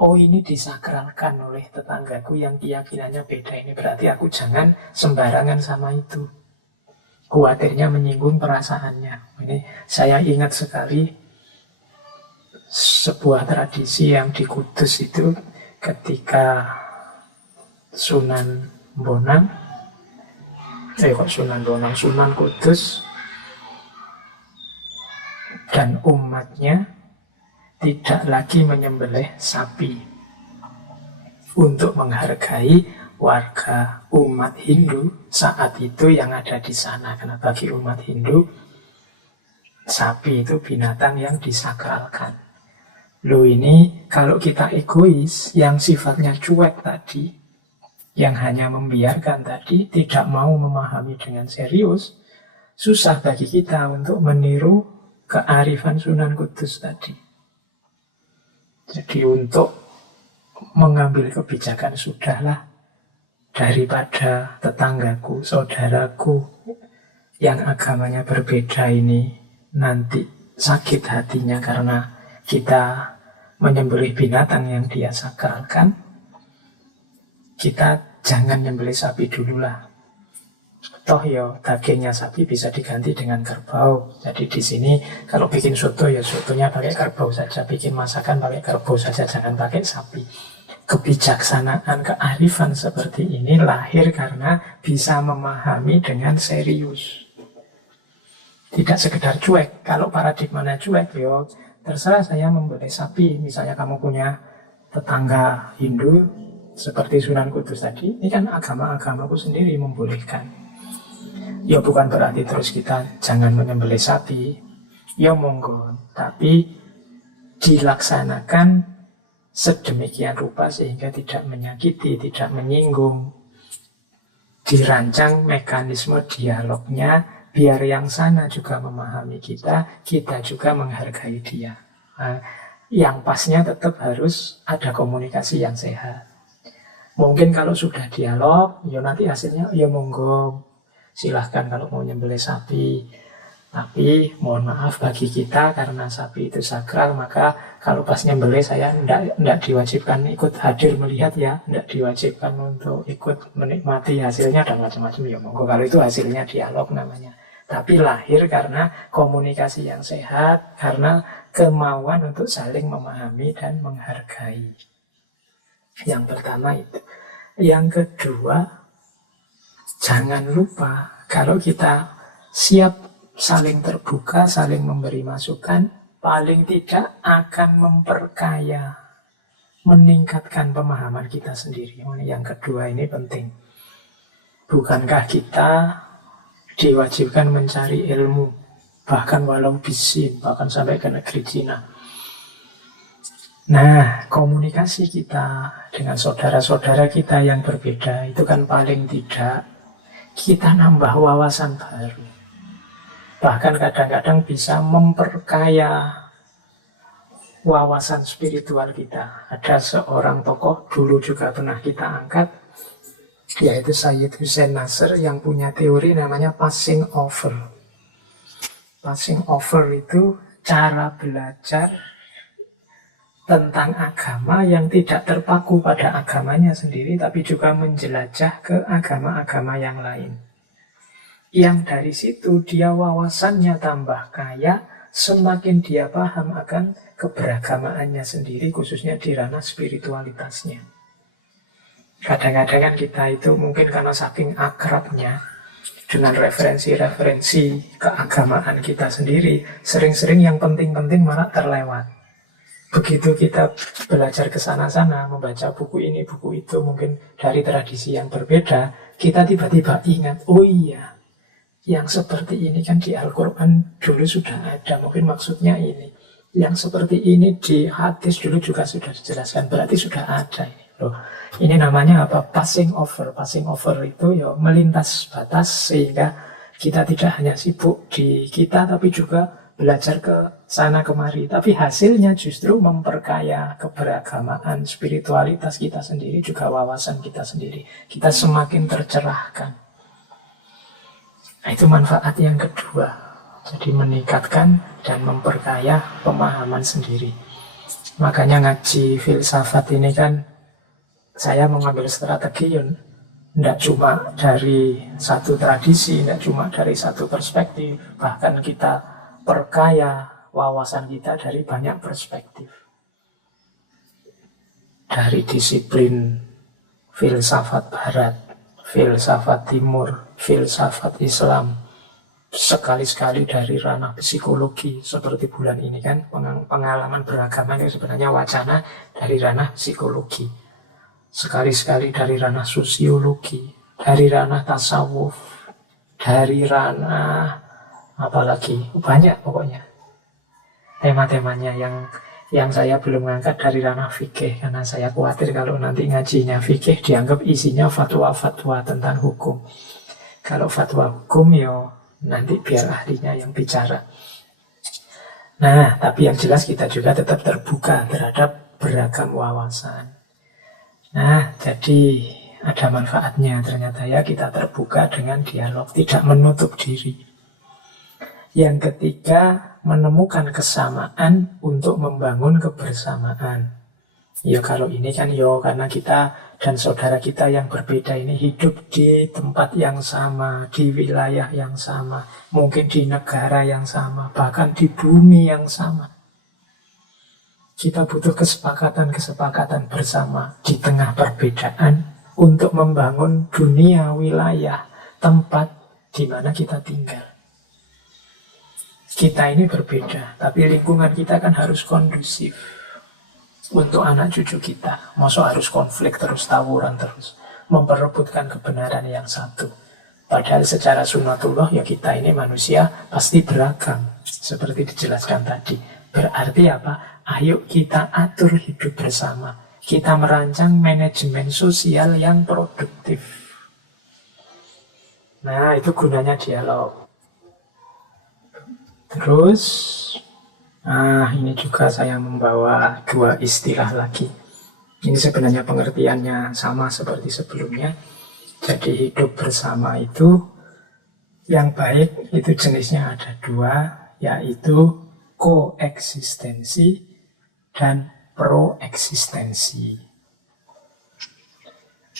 Oh ini disakralkan oleh tetanggaku yang keyakinannya beda, ini berarti aku jangan sembarangan sama itu. khawatirnya menyinggung perasaannya. Ini saya ingat sekali sebuah tradisi yang di Kudus itu ketika Sunan Bonang, Sunan Kudus dan umatnya tidak lagi menyembelih sapi untuk menghargai warga umat Hindu saat itu yang ada di sana. Karena bagi umat Hindu, sapi itu binatang yang disakralkan. Loh ini kalau kita egois, yang sifatnya cuek tadi, yang hanya membiarkan tadi, tidak mau memahami dengan serius, susah bagi kita untuk meniru kearifan Sunan Kudus tadi. Jadi untuk mengambil kebijakan, sudahlah, daripada tetanggaku, saudaraku yang agamanya berbeda ini nanti sakit hatinya karena kita menyembelih binatang yang dia sakralkan, kita jangan nyembelih sapi dululah. Toh ya dagingnya sapi bisa diganti dengan kerbau. Jadi di sini kalau bikin soto ya sotonya pakai kerbau saja, bikin masakan pakai kerbau saja, jangan pakai sapi. Kebijaksanaan, kearifan seperti ini lahir karena bisa memahami dengan serius. Tidak sekedar cuek. Kalau paradigmanya cuek, yo terserah saya membeli sapi. Misalnya kamu punya tetangga Hindu seperti Sunan Kudus tadi, ini kan agama-agamaku sendiri membolehkan. Ya bukan berarti terus kita jangan menyembelih sapi. Ya monggo, tapi dilaksanakan sedemikian rupa sehingga tidak menyakiti, tidak menyinggung. Dirancang mekanisme dialognya biar yang sana juga memahami kita, kita juga menghargai dia. Nah, yang pasnya tetap harus ada komunikasi yang sehat. Mungkin kalau sudah dialog, ya nanti hasilnya ya monggo, silahkan kalau mau nyembelih sapi. Tapi mohon maaf bagi kita karena sapi itu sakral, maka kalau pas nyembelih saya tidak diwajibkan ikut hadir melihat ya, tidak diwajibkan untuk ikut menikmati hasilnya dan macam-macam. Ya monggo, kalau itu hasilnya dialog namanya. Tapi lahir karena komunikasi yang sehat, karena kemauan untuk saling memahami dan menghargai. Yang pertama itu. Yang kedua, jangan lupa kalau kita siap saling terbuka, saling memberi masukan, paling tidak akan memperkaya, meningkatkan pemahaman kita sendiri. Yang kedua ini penting. Bukankah kita diwajibkan mencari ilmu, bahkan walau bisin, bahkan sampai ke negeri Cina. Nah, komunikasi kita dengan saudara-saudara kita yang berbeda, itu kan paling tidak kita nambah wawasan baru. Bahkan kadang-kadang bisa memperkaya wawasan spiritual kita. Ada seorang tokoh dulu juga pernah kita angkat, yaitu Syed Hussein Nasr yang punya teori namanya passing over. Passing over itu cara belajar tentang agama yang tidak terpaku pada agamanya sendiri, tapi juga menjelajah ke agama-agama yang lain. Yang dari situ dia wawasannya tambah kaya, semakin dia paham akan keberagamaannya sendiri, khususnya di ranah spiritualitasnya. Kadang-kadang kan kita itu mungkin karena saking akrabnya dengan referensi-referensi keagamaan kita sendiri, sering-sering yang penting-penting malah terlewat. Begitu kita belajar ke sana-sana, membaca buku ini, buku itu, mungkin dari tradisi yang berbeda, kita tiba-tiba ingat, oh iya, yang seperti ini kan di Al-Quran dulu sudah ada, mungkin maksudnya ini. Yang seperti ini di hadis dulu juga sudah dijelaskan, berarti sudah ada ini. Loh, ini namanya apa? Passing over. Passing over itu ya melintas batas sehingga kita tidak hanya sibuk di kita, tapi juga belajar ke sana kemari. Tapi hasilnya justru memperkaya keberagamaan, spiritualitas kita sendiri, juga wawasan kita sendiri. Kita semakin tercerahkan. Nah, itu manfaat yang kedua. Jadi meningkatkan dan memperkaya pemahaman sendiri. Makanya ngaji filsafat ini kan saya mengambil strategi Tidak cuma dari satu tradisi, tidak cuma dari satu perspektif. Bahkan kita perkaya wawasan kita dari banyak perspektif. Dari disiplin filsafat barat, filsafat timur, filsafat Islam. Sekali-sekali dari ranah psikologi, seperti bulan ini kan, pengalaman beragama itu sebenarnya wacana dari ranah psikologi. Sekali-sekali dari ranah sosiologi, dari ranah tasawuf, dari ranah apalagi, banyak pokoknya tema-temanya yang saya belum ngangkat dari ranah fikih, karena saya khawatir kalau nanti ngajinya fikih dianggap isinya fatwa-fatwa tentang hukum. Kalau fatwa hukum ya nanti biar ahlinya yang bicara. Nah, tapi yang jelas kita juga tetap terbuka terhadap beragam wawasan. Nah, jadi ada manfaatnya ternyata ya kita terbuka dengan dialog, tidak menutup diri. Yang ketiga, menemukan kesamaan untuk membangun kebersamaan. Ya kalau ini kan ya karena kita dan saudara kita yang berbeda ini hidup di tempat yang sama, di wilayah yang sama, mungkin di negara yang sama, bahkan di bumi yang sama. Kita butuh kesepakatan-kesepakatan bersama di tengah perbedaan untuk membangun dunia, wilayah, tempat di mana kita tinggal. Kita ini berbeda, tapi lingkungan kita kan harus kondusif untuk anak cucu kita. Masa harus konflik terus, tawuran terus, memperebutkan kebenaran yang satu. Padahal secara sunatullah ya kita ini manusia pasti beragam, seperti dijelaskan tadi. Berarti apa? Ayo kita atur hidup bersama. Kita merancang manajemen sosial yang produktif. Nah, itu gunanya dialog. Terus, ini juga saya membawa dua istilah lagi. Ini sebenarnya pengertiannya sama seperti sebelumnya. Jadi hidup bersama itu yang baik itu jenisnya ada dua, yaitu koeksistensi dan proeksistensi.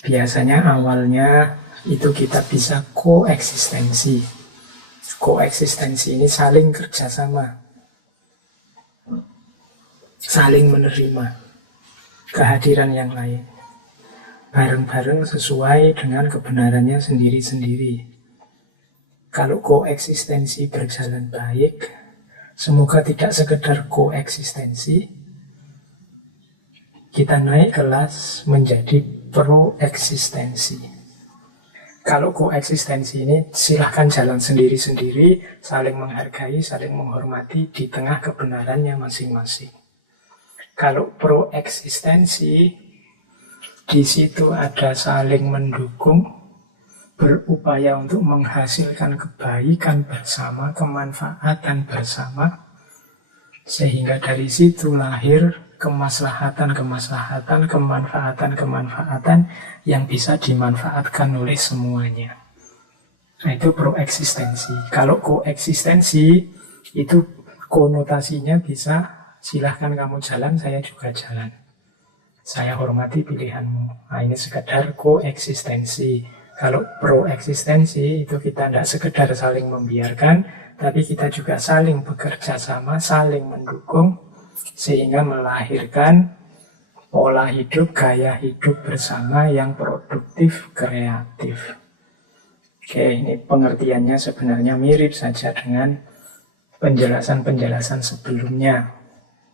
Biasanya awalnya itu kita bisa koeksistensi. Koeksistensi ini saling kerjasama, saling menerima kehadiran yang lain, bareng-bareng sesuai dengan kebenarannya sendiri-sendiri. Kalau koeksistensi berjalan baik, semoga tidak sekedar koeksistensi, kita naik kelas menjadi proeksistensi. Kalau koeksistensi ini silahkan jalan sendiri-sendiri, saling menghargai, saling menghormati di tengah kebenarannya masing-masing. Kalau proeksistensi, di situ ada saling mendukung, berupaya untuk menghasilkan kebaikan bersama, kemanfaatan bersama, sehingga dari situ lahir kemaslahatan-kemaslahatan, kemanfaatan-kemanfaatan yang bisa dimanfaatkan oleh semuanya. Nah, itu proeksistensi. Kalau koeksistensi, itu konotasinya bisa silahkan kamu jalan, saya juga jalan. Saya hormati pilihanmu. Nah, ini sekedar koeksistensi. Kalau proeksistensi, itu kita tidak sekedar saling membiarkan, tapi kita juga saling bekerja sama, saling mendukung, sehingga melahirkan pola hidup, gaya hidup bersama yang produktif, kreatif. Oke, ini pengertiannya sebenarnya mirip saja dengan penjelasan-penjelasan sebelumnya.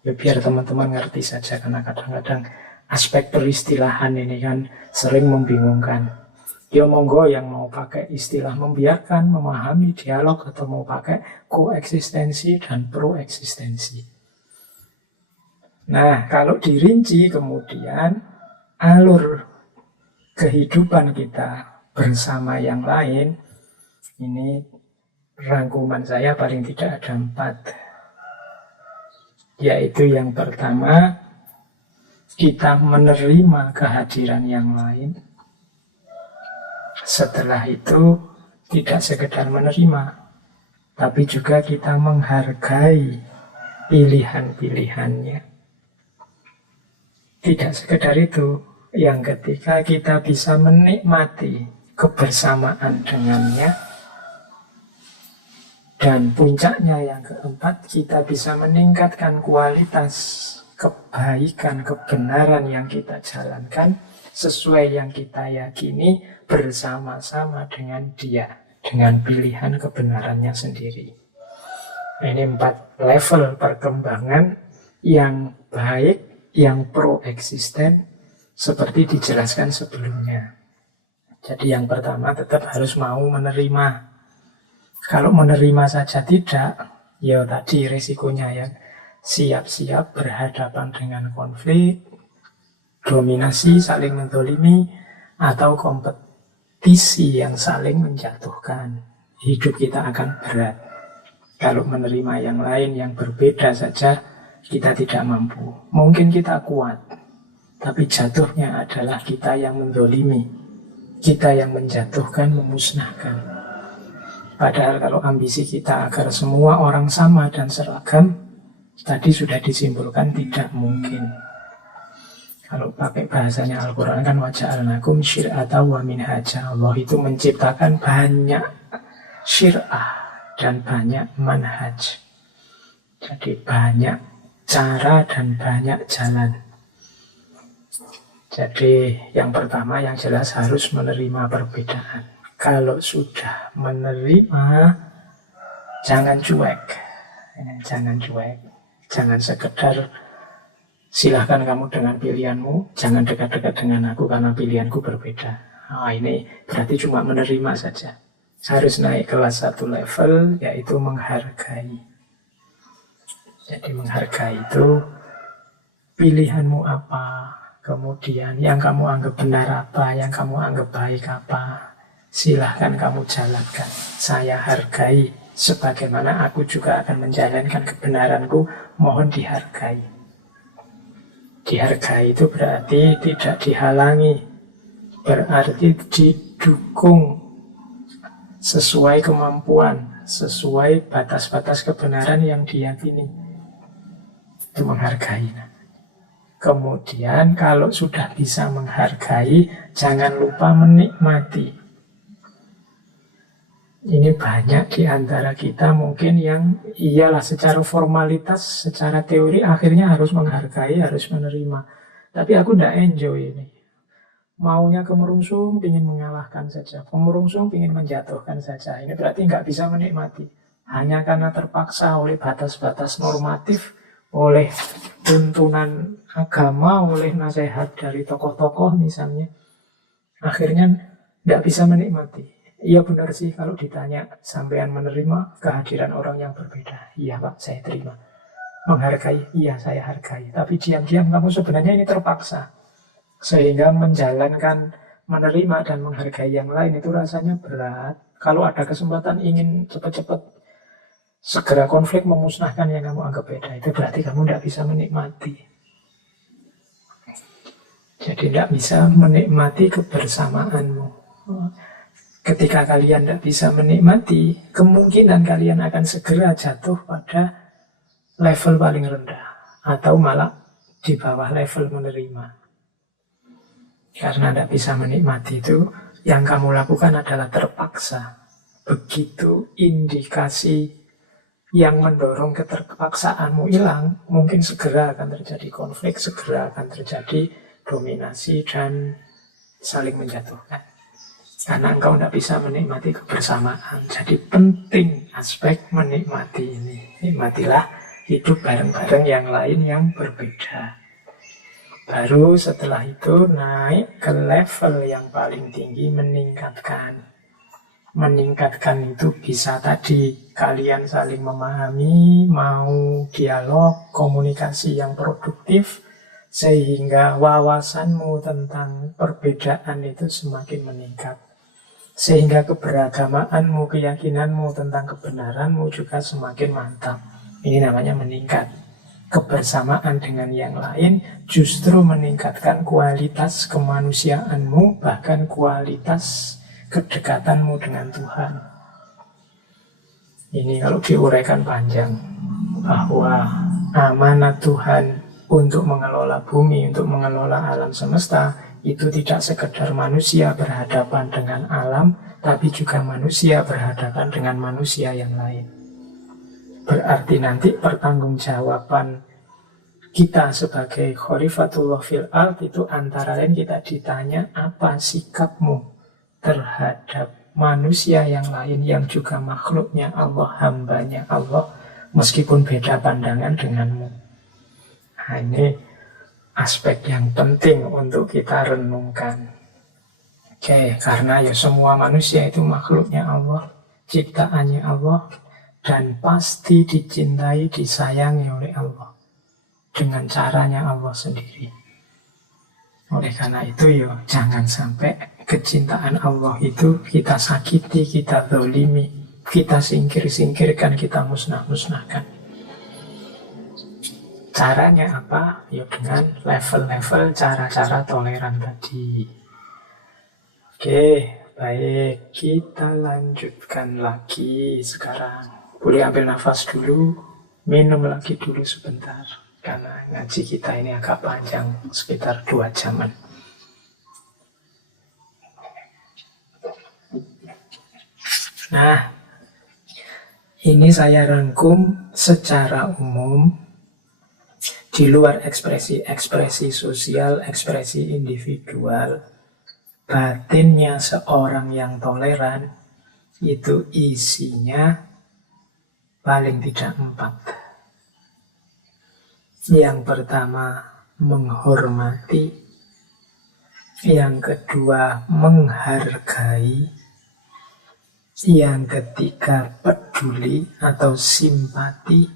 Ya, biar teman-teman ngerti saja, karena kadang-kadang aspek peristilahan ini kan sering membingungkan. Ya monggo yang mau pakai istilah membiarkan, memahami dialog, atau mau pakai koeksistensi dan proeksistensi. Nah, kalau dirinci kemudian alur kehidupan kita bersama yang lain, ini rangkuman saya paling tidak ada 4. Yaitu yang pertama, kita menerima kehadiran yang lain. Setelah itu, tidak sekedar menerima, tapi juga kita menghargai pilihan-pilihannya. Tidak sekedar itu, Yang ketiga, kita bisa menikmati kebersamaan dengannya. Dan puncaknya yang keempat, kita bisa meningkatkan kualitas kebaikan, kebenaran yang kita jalankan sesuai yang kita yakini bersama-sama dengan dia, dengan pilihan kebenarannya sendiri. Ini 4 level perkembangan yang baik, yang pro-eksisten, seperti dijelaskan sebelumnya. Jadi yang pertama tetap harus mau menerima. Kalau menerima saja tidak, ya tadi risikonya ya siap-siap berhadapan dengan konflik, dominasi, saling menzalimi, atau kompetisi yang saling menjatuhkan. Hidup kita akan berat. Kalau menerima yang lain yang berbeda saja, kita tidak mampu. Mungkin kita kuat, tapi jatuhnya adalah kita yang menzalimi, kita yang menjatuhkan, memusnahkan. Padahal kalau ambisi kita agar semua orang sama dan seragam, tadi sudah disimpulkan tidak mungkin. Kalau pakai bahasanya Al-Quran kan waja'alnakum syir'atan wa minhaja. Allah itu menciptakan banyak syir'ah dan banyak manhaj. Jadi banyak cara dan banyak jalan. Jadi yang pertama yang jelas harus menerima perbedaan. Kalau sudah menerima, jangan cuek. Jangan cuek. Jangan sekedar silahkan kamu dengan pilihanmu, jangan dekat-dekat dengan aku karena pilihanku berbeda. Ini berarti cuma menerima saja. Harus naik kelas 1 level, yaitu menghargai. Jadi menghargai itu pilihanmu apa, kemudian yang kamu anggap benar apa, yang kamu anggap baik apa, silahkan kamu jalankan. Saya hargai, sebagaimana aku juga akan menjalankan kebenaranku, mohon dihargai. Dihargai itu berarti tidak dihalangi, berarti didukung sesuai kemampuan, sesuai batas-batas kebenaran yang diyakini. Itu menghargai. Kemudian kalau sudah bisa menghargai, jangan lupa menikmati. Ini banyak di antara kita mungkin yang iyalah secara formalitas, secara teori akhirnya harus menghargai, harus menerima. Tapi aku tidak enjoy ini. Maunya kemerungsung, ingin mengalahkan saja. Kemerungsung, ingin menjatuhkan saja. Ini berarti nggak bisa menikmati. Hanya karena terpaksa oleh batas-batas normatif, oleh tuntunan agama, oleh nasihat dari tokoh-tokoh misalnya. Akhirnya nggak bisa menikmati. Iya benar sih kalau ditanya, sampean menerima kehadiran orang yang berbeda. Iya Pak, saya terima. Menghargai, iya saya hargai. Tapi diam-diam kamu sebenarnya ini terpaksa. Sehingga menjalankan, menerima dan menghargai yang lain itu rasanya berat. Kalau ada kesempatan ingin cepat-cepat segera konflik memusnahkan yang kamu anggap beda, itu berarti kamu tidak bisa menikmati. Jadi tidak bisa menikmati kebersamaanmu. Ketika kalian tidak bisa menikmati, kemungkinan kalian akan segera jatuh pada level paling rendah. Atau malah di bawah level menerima. Karena tidak bisa menikmati itu, yang kamu lakukan adalah terpaksa. Begitu indikasi yang mendorong keterpaksaanmu hilang, mungkin segera akan terjadi konflik, segera akan terjadi dominasi dan saling menjatuhkan. Karena engkau tidak bisa menikmati kebersamaan. Jadi penting aspek menikmati ini. Nikmatilah hidup bareng-bareng yang lain yang berbeda. Baru setelah itu naik ke level yang paling tinggi, meningkatkan. Meningkatkan itu bisa tadi kalian saling memahami, mau dialog, komunikasi yang produktif, sehingga wawasanmu tentang perbedaan itu semakin meningkat. Sehingga keberagamaanmu, keyakinanmu tentang kebenaranmu juga semakin mantap. Ini namanya meningkat. Kebersamaan dengan yang lain justru meningkatkan kualitas kemanusiaanmu, bahkan kualitas kedekatanmu dengan Tuhan. Ini kalau diuraikan panjang, bahwa amanat Tuhan untuk mengelola bumi, untuk mengelola alam semesta, itu tidak sekedar manusia berhadapan dengan alam, tapi juga manusia berhadapan dengan manusia yang lain. Berarti nanti pertanggungjawaban kita sebagai Khalifatullah fil ard itu antara lain kita ditanya apa sikapmu terhadap manusia yang lain yang juga makhluknya Allah, hambanya Allah, meskipun beda pandangan denganmu. Nah, ini aspek yang penting untuk kita renungkan. Oke, karena ya semua manusia itu makhluknya Allah, ciptaannya Allah, dan pasti dicintai, disayangi oleh Allah dengan caranya Allah sendiri. Oleh karena itu ya jangan sampai kecintaan Allah itu kita sakiti, kita zalimi, kita singkir-singkirkan, kita musnah-musnahkan. Caranya apa? Ya dengan level-level cara-cara toleran tadi. Oke, baik, kita lanjutkan lagi sekarang. Boleh ambil nafas dulu, minum lagi dulu sebentar. Karena ngaji kita ini agak panjang, sekitar 2 jaman. Nah, ini saya rangkum secara umum di luar ekspresi sosial, ekspresi individual. Batinnya seorang yang toleran itu isinya paling tidak 4. Yang pertama, menghormati. Yang kedua, menghargai. Yang ketiga, peduli atau simpati.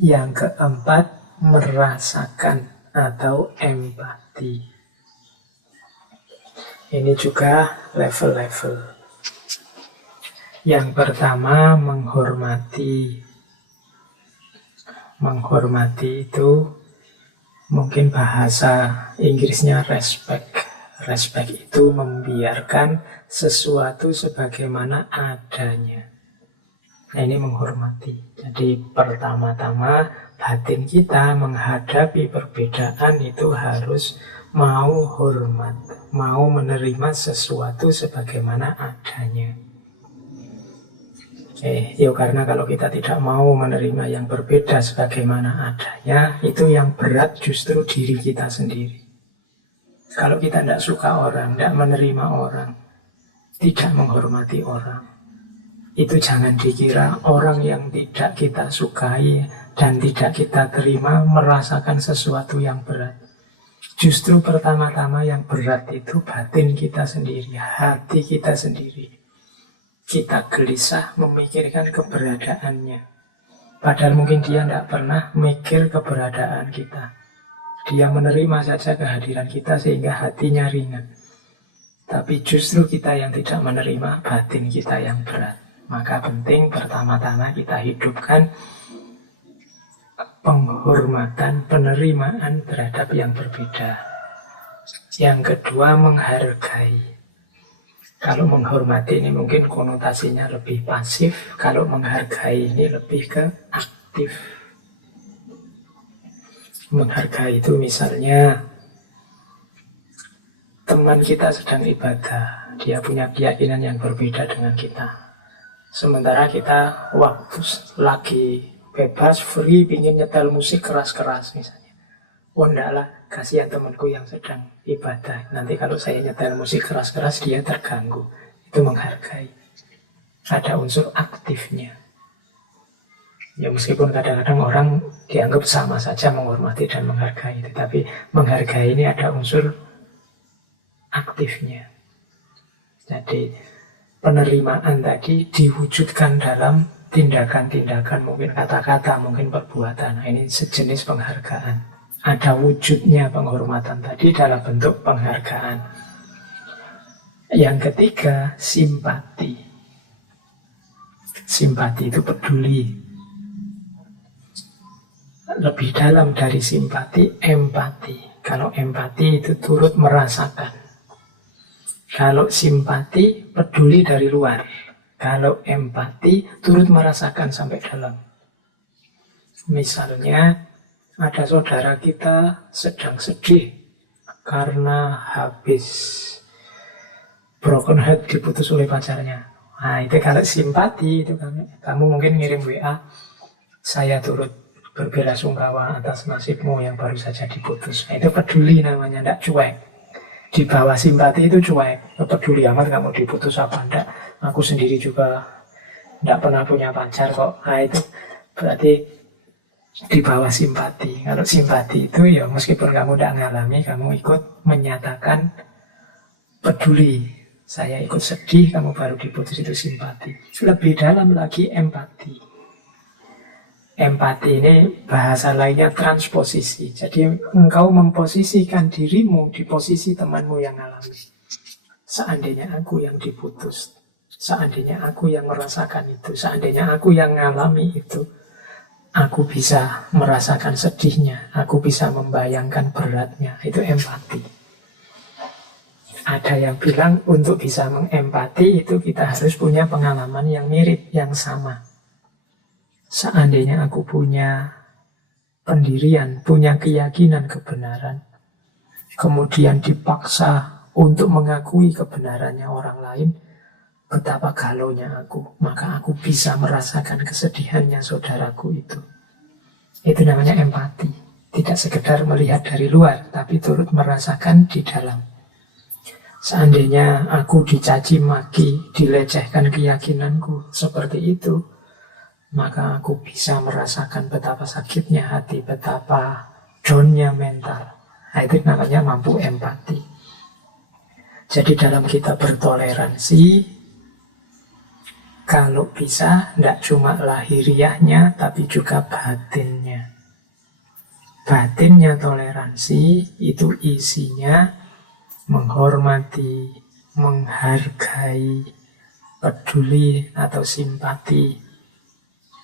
Yang keempat, merasakan atau empati. Ini juga level-level. Yang pertama, menghormati. Menghormati itu mungkin bahasa Inggrisnya respect. Respect itu membiarkan sesuatu sebagaimana adanya. Nah, ini menghormati. Jadi pertama-tama batin kita menghadapi perbedaan itu harus mau hormat, mau menerima sesuatu sebagaimana adanya. Karena kalau kita tidak mau menerima yang berbeda sebagaimana adanya, itu yang berat justru diri kita sendiri. Kalau kita tidak suka orang, tidak menerima orang, tidak menghormati orang, itu jangan dikira orang yang tidak kita sukai dan tidak kita terima merasakan sesuatu yang berat. Justru pertama-tama yang berat itu batin kita sendiri, hati kita sendiri. Kita gelisah memikirkan keberadaannya. Padahal mungkin dia tidak pernah mikir keberadaan kita. Dia menerima saja kehadiran kita sehingga hatinya ringan. Tapi justru kita yang tidak menerima, batin kita yang berat. Maka penting pertama-tama kita hidupkan penghormatan, penerimaan terhadap yang berbeda. Yang kedua, menghargai. Kalau menghormati ini mungkin konotasinya lebih pasif, kalau menghargai ini lebih ke aktif. Menghargai itu misalnya teman kita sedang ibadah, dia punya keyakinan yang berbeda dengan kita. Sementara kita waktu lagi bebas, free, ingin nyetel musik keras-keras misalnya. Oh enggak lah, kasihan temanku yang sedang ibadah. Nanti kalau saya nyetel musik keras-keras dia terganggu. Itu menghargai. Ada unsur aktifnya. Ya meskipun kadang-kadang orang dianggap sama saja menghormati dan menghargai. Tetapi menghargai ini ada unsur aktifnya. Jadi penerimaan tadi diwujudkan dalam tindakan-tindakan, mungkin kata-kata, mungkin perbuatan. Nah, ini sejenis penghargaan. Ada wujudnya penghormatan tadi dalam bentuk penghargaan. Yang ketiga, simpati. Simpati itu peduli. Lebih dalam dari simpati, empati. Kalau empati itu turut merasakan. Kalau simpati, peduli dari luar. Kalau empati, turut merasakan sampai dalam. Misalnya, ada saudara kita sedang sedih karena habis broken heart, diputus oleh pacarnya. Nah, itu kalau simpati, itu kamu mungkin ngirim WA, saya turut berbelasungkawa atas nasibmu yang baru saja diputus. Nah, itu peduli namanya, tidak cuek. Di bawah simpati itu cuek, peduli amat kamu diputus apa enggak. Aku sendiri juga tidak pernah punya pacar kok. Nah, itu berarti di bawah simpati. Kalau simpati itu ya meskipun kamu tidak ngalami, kamu ikut menyatakan peduli. Saya ikut sedih, kamu baru diputus, itu simpati. Lebih dalam lagi empati. Empati ini bahasa lainnya transposisi. Jadi engkau memposisikan dirimu di posisi temanmu yang alami. Seandainya aku yang diputus, seandainya aku yang merasakan itu, seandainya aku yang ngalami itu, aku bisa merasakan sedihnya, aku bisa membayangkan beratnya. Itu empati. Ada yang bilang untuk bisa mengempati itu kita harus punya pengalaman yang mirip, yang sama. Seandainya aku punya pendirian, punya keyakinan kebenaran, kemudian dipaksa untuk mengakui kebenarannya orang lain, betapa galaunya aku, maka aku bisa merasakan kesedihannya saudaraku itu. Itu namanya empati. Tidak sekedar melihat dari luar, tapi turut merasakan di dalam. Seandainya aku dicaci maki, dilecehkan keyakinanku seperti itu, maka aku bisa merasakan betapa sakitnya hati, betapa down-nya mental. Nah, itu namanya mampu empati. Jadi dalam kita bertoleransi, kalau bisa, tidak cuma lahiriahnya, tapi juga batinnya. Batinnya toleransi, itu isinya menghormati, menghargai, peduli atau simpati.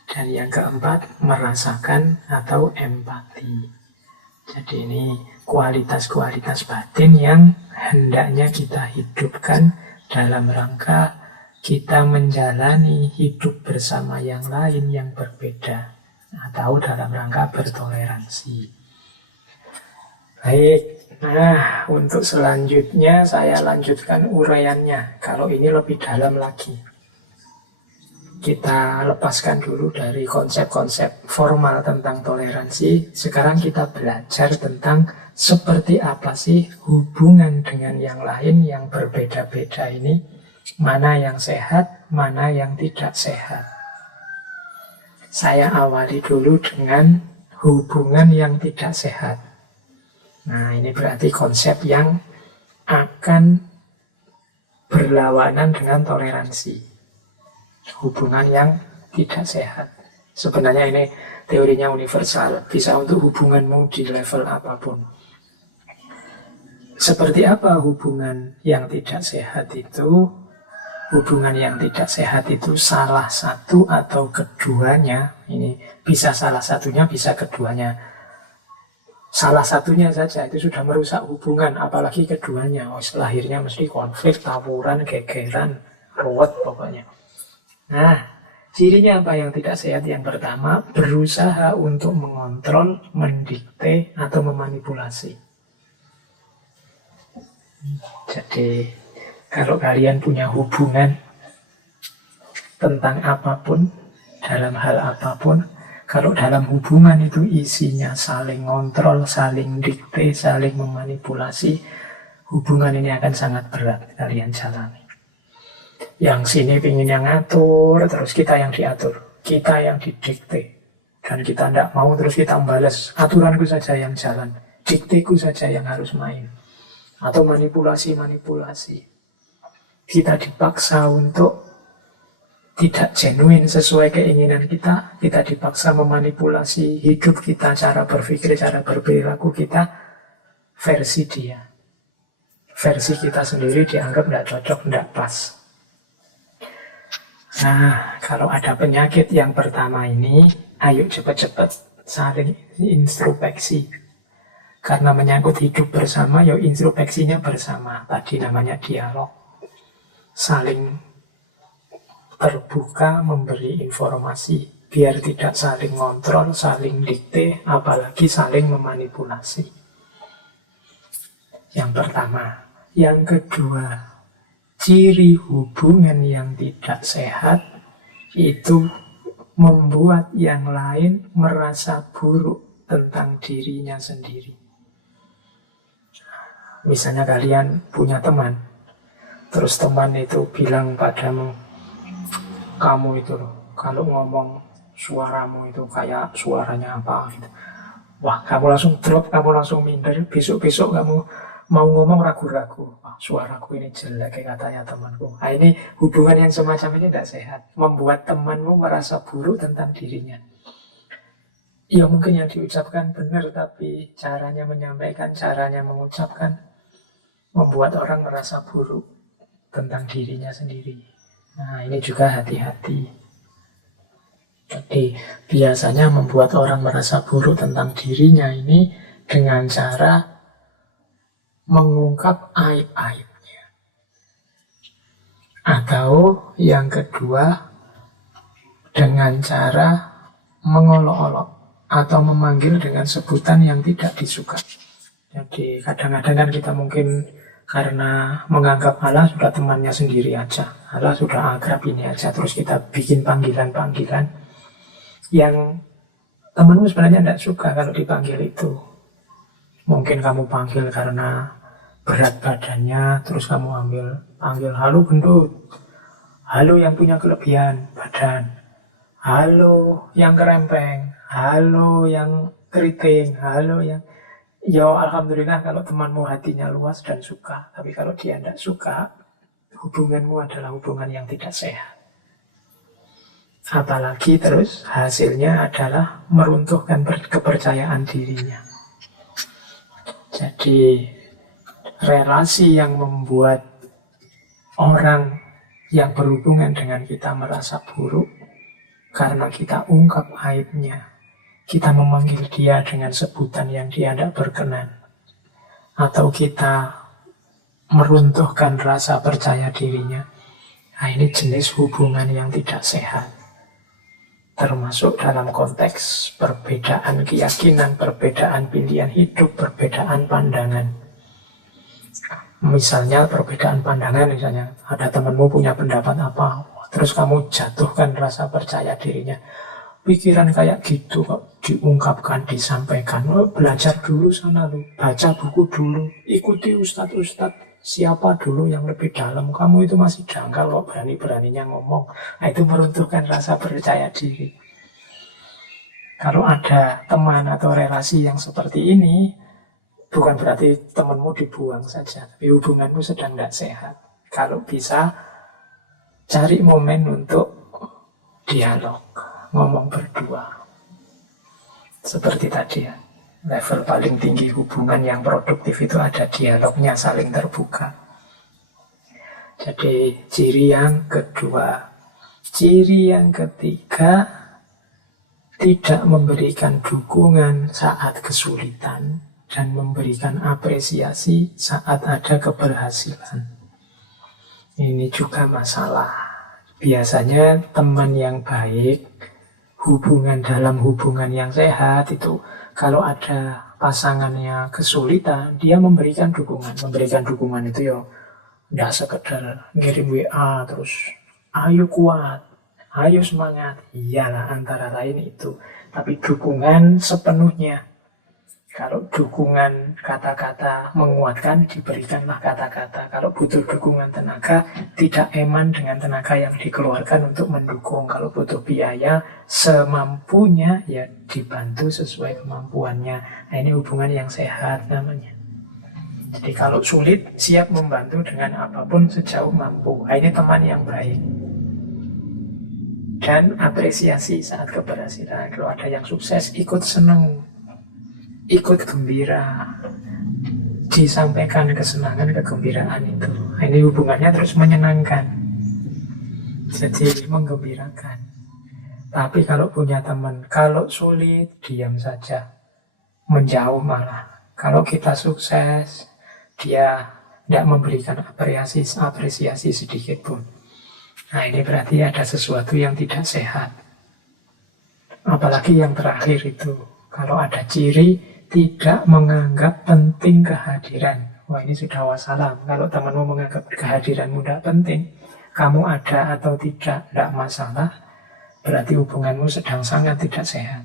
Dan yang keempat, merasakan atau empati. Jadi ini kualitas-kualitas batin yang hendaknya kita hidupkan dalam rangka kita menjalani hidup bersama yang lain yang berbeda, atau dalam rangka bertoleransi. Baik. Nah, untuk selanjutnya saya lanjutkan uraiannya. Kalau ini lebih dalam lagi. Kita lepaskan dulu dari konsep-konsep formal tentang toleransi. Sekarang kita belajar tentang seperti apa sih hubungan dengan yang lain yang berbeda-beda ini. Mana yang sehat, mana yang tidak sehat. Saya awali dulu dengan hubungan yang tidak sehat. Nah, ini berarti konsep yang akan berlawanan dengan toleransi. Hubungan yang tidak sehat. Sebenarnya ini teorinya universal, bisa untuk hubunganmu di level apapun. Seperti apa hubungan yang tidak sehat itu? Hubungan yang tidak sehat itu salah satu atau keduanya. Ini bisa salah satunya, bisa keduanya. Salah satunya saja itu sudah merusak hubungan, apalagi keduanya. Lahirnya mesti konflik, tawuran, gegeran, ruwet pokoknya. Nah, cirinya apa yang tidak sehat? Yang pertama, berusaha untuk mengontrol, mendikte, atau memanipulasi. Jadi, kalau kalian punya hubungan tentang apapun, dalam hal apapun, kalau dalam hubungan itu isinya saling ngontrol, saling dikte, saling memanipulasi, hubungan ini akan sangat berat kalian jalani. Yang sini ingin yang ngatur, terus kita yang diatur, kita yang didikte. Dan kita tidak mau, terus kita membalas, aturanku saja yang jalan, dikteku saja yang harus main. Atau manipulasi-manipulasi. Kita dipaksa untuk tidak genuine sesuai keinginan kita dipaksa memanipulasi hidup kita, cara berpikir, cara berperilaku kita, versi dia. Versi kita sendiri dianggap tidak cocok, tidak pas. Nah, kalau ada penyakit yang pertama ini, ayo cepat-cepat saling introspeksi. Karena menyangkut hidup bersama, ya introspeksinya bersama. Tadi namanya dialog. Saling terbuka, memberi informasi, biar tidak saling ngontrol, saling dikte, apalagi saling memanipulasi. Yang pertama. Yang kedua, ciri hubungan yang tidak sehat itu membuat yang lain merasa buruk tentang dirinya sendiri. Misalnya kalian punya teman, terus teman itu bilang padamu, kamu itu loh, kalau ngomong suaramu itu kayak suaranya apa gitu. Wah, kamu langsung drop, kamu langsung minder. Besok-besok kamu mau ngomong ragu-ragu. Wah, suaraku ini jelek katanya temanku. Nah, ini hubungan yang semacam ini tidak sehat. Membuat temanmu merasa buruk tentang dirinya. Ya mungkin yang diucapkan benar, tapi caranya menyampaikan, caranya mengucapkan membuat orang merasa buruk tentang dirinya sendiri. Nah, ini juga hati-hati. Jadi biasanya membuat orang merasa buruk tentang dirinya ini dengan cara mengungkap aib-aibnya. Atau yang kedua, dengan cara mengolok-olok atau memanggil dengan sebutan yang tidak disuka. Jadi kadang-kadang kan kita mungkin karena menganggap Allah sudah temannya sendiri aja, Allah sudah akrab ini aja, terus kita bikin panggilan-panggilan yang temanmu sebenarnya tidak suka kalau dipanggil itu. Mungkin kamu panggil karena berat badannya, terus kamu panggil halo gendut, halo yang punya kelebihan badan, halo yang kerempeng, halo yang keriting, halo yang... Ya alhamdulillah kalau temanmu hatinya luas dan suka. Tapi kalau dia tidak suka, hubunganmu adalah hubungan yang tidak sehat. Apalagi terus hasilnya adalah meruntuhkan kepercayaan dirinya. Jadi relasi yang membuat orang yang berhubungan dengan kita merasa buruk karena kita ungkap aibnya, kita memanggil dia dengan sebutan yang dia tidak berkenan, atau kita meruntuhkan rasa percaya dirinya. Nah, ini jenis hubungan yang tidak sehat. Termasuk dalam konteks perbedaan keyakinan, perbedaan pilihan hidup, perbedaan pandangan. Misalnya perbedaan pandangan, misalnya ada temanmu punya pendapat apa, terus kamu jatuhkan rasa percaya dirinya. Pikiran kayak gitu kok diungkapkan, disampaikan. Oh, belajar dulu sana lu, baca buku dulu, ikuti ustadz-ustadz siapa dulu yang lebih dalam. Kamu itu masih janggal kok berani-beraninya ngomong. Nah, itu meruntuhkan rasa percaya diri. Kalau ada teman atau relasi yang seperti ini, bukan berarti temanmu dibuang saja, tapi hubunganmu sedang tidak sehat. Kalau bisa, cari momen untuk dialog, ngomong berdua. Seperti tadi ya, level paling tinggi hubungan yang produktif itu ada dialognya, saling terbuka. Jadi ciri yang kedua. Ciri yang ketiga, tidak memberikan dukungan saat kesulitan dan memberikan apresiasi saat ada keberhasilan. Ini juga masalah. Biasanya teman yang baik, dalam hubungan yang sehat itu, kalau ada pasangannya kesulitan, dia memberikan dukungan. Memberikan dukungan itu ya tidak sekedar ngirim WA terus ayo kuat, ayo semangat. Iyalah, antara lain itu. Tapi dukungan sepenuhnya. Kalau dukungan kata-kata menguatkan, diberikanlah kata-kata. Kalau butuh dukungan tenaga, tidak eman dengan tenaga yang dikeluarkan untuk mendukung. Kalau butuh biaya, semampunya, ya dibantu sesuai kemampuannya. Nah, ini hubungan yang sehat namanya. Jadi kalau sulit, siap membantu dengan apapun sejauh mampu. Nah, ini teman yang baik. Dan apresiasi saat keberhasilan. Kalau ada yang sukses, ikut senang, ikut gembira, disampaikan kesenangan, kegembiraan itu. Nah, ini hubungannya terus menyenangkan, jadi menggembirakan. Tapi kalau punya teman, kalau sulit, diam saja, menjauh malah. Kalau kita sukses, dia tidak memberikan apresiasi sedikit pun. Nah, ini berarti ada sesuatu yang tidak sehat. Apalagi yang terakhir itu, kalau ada ciri tidak menganggap penting kehadiran. Wah, ini sudah wassalam. Kalau temanmu menganggap kehadiranmu tidak penting, kamu ada atau tidak masalah, berarti hubunganmu sedang sangat tidak sehat.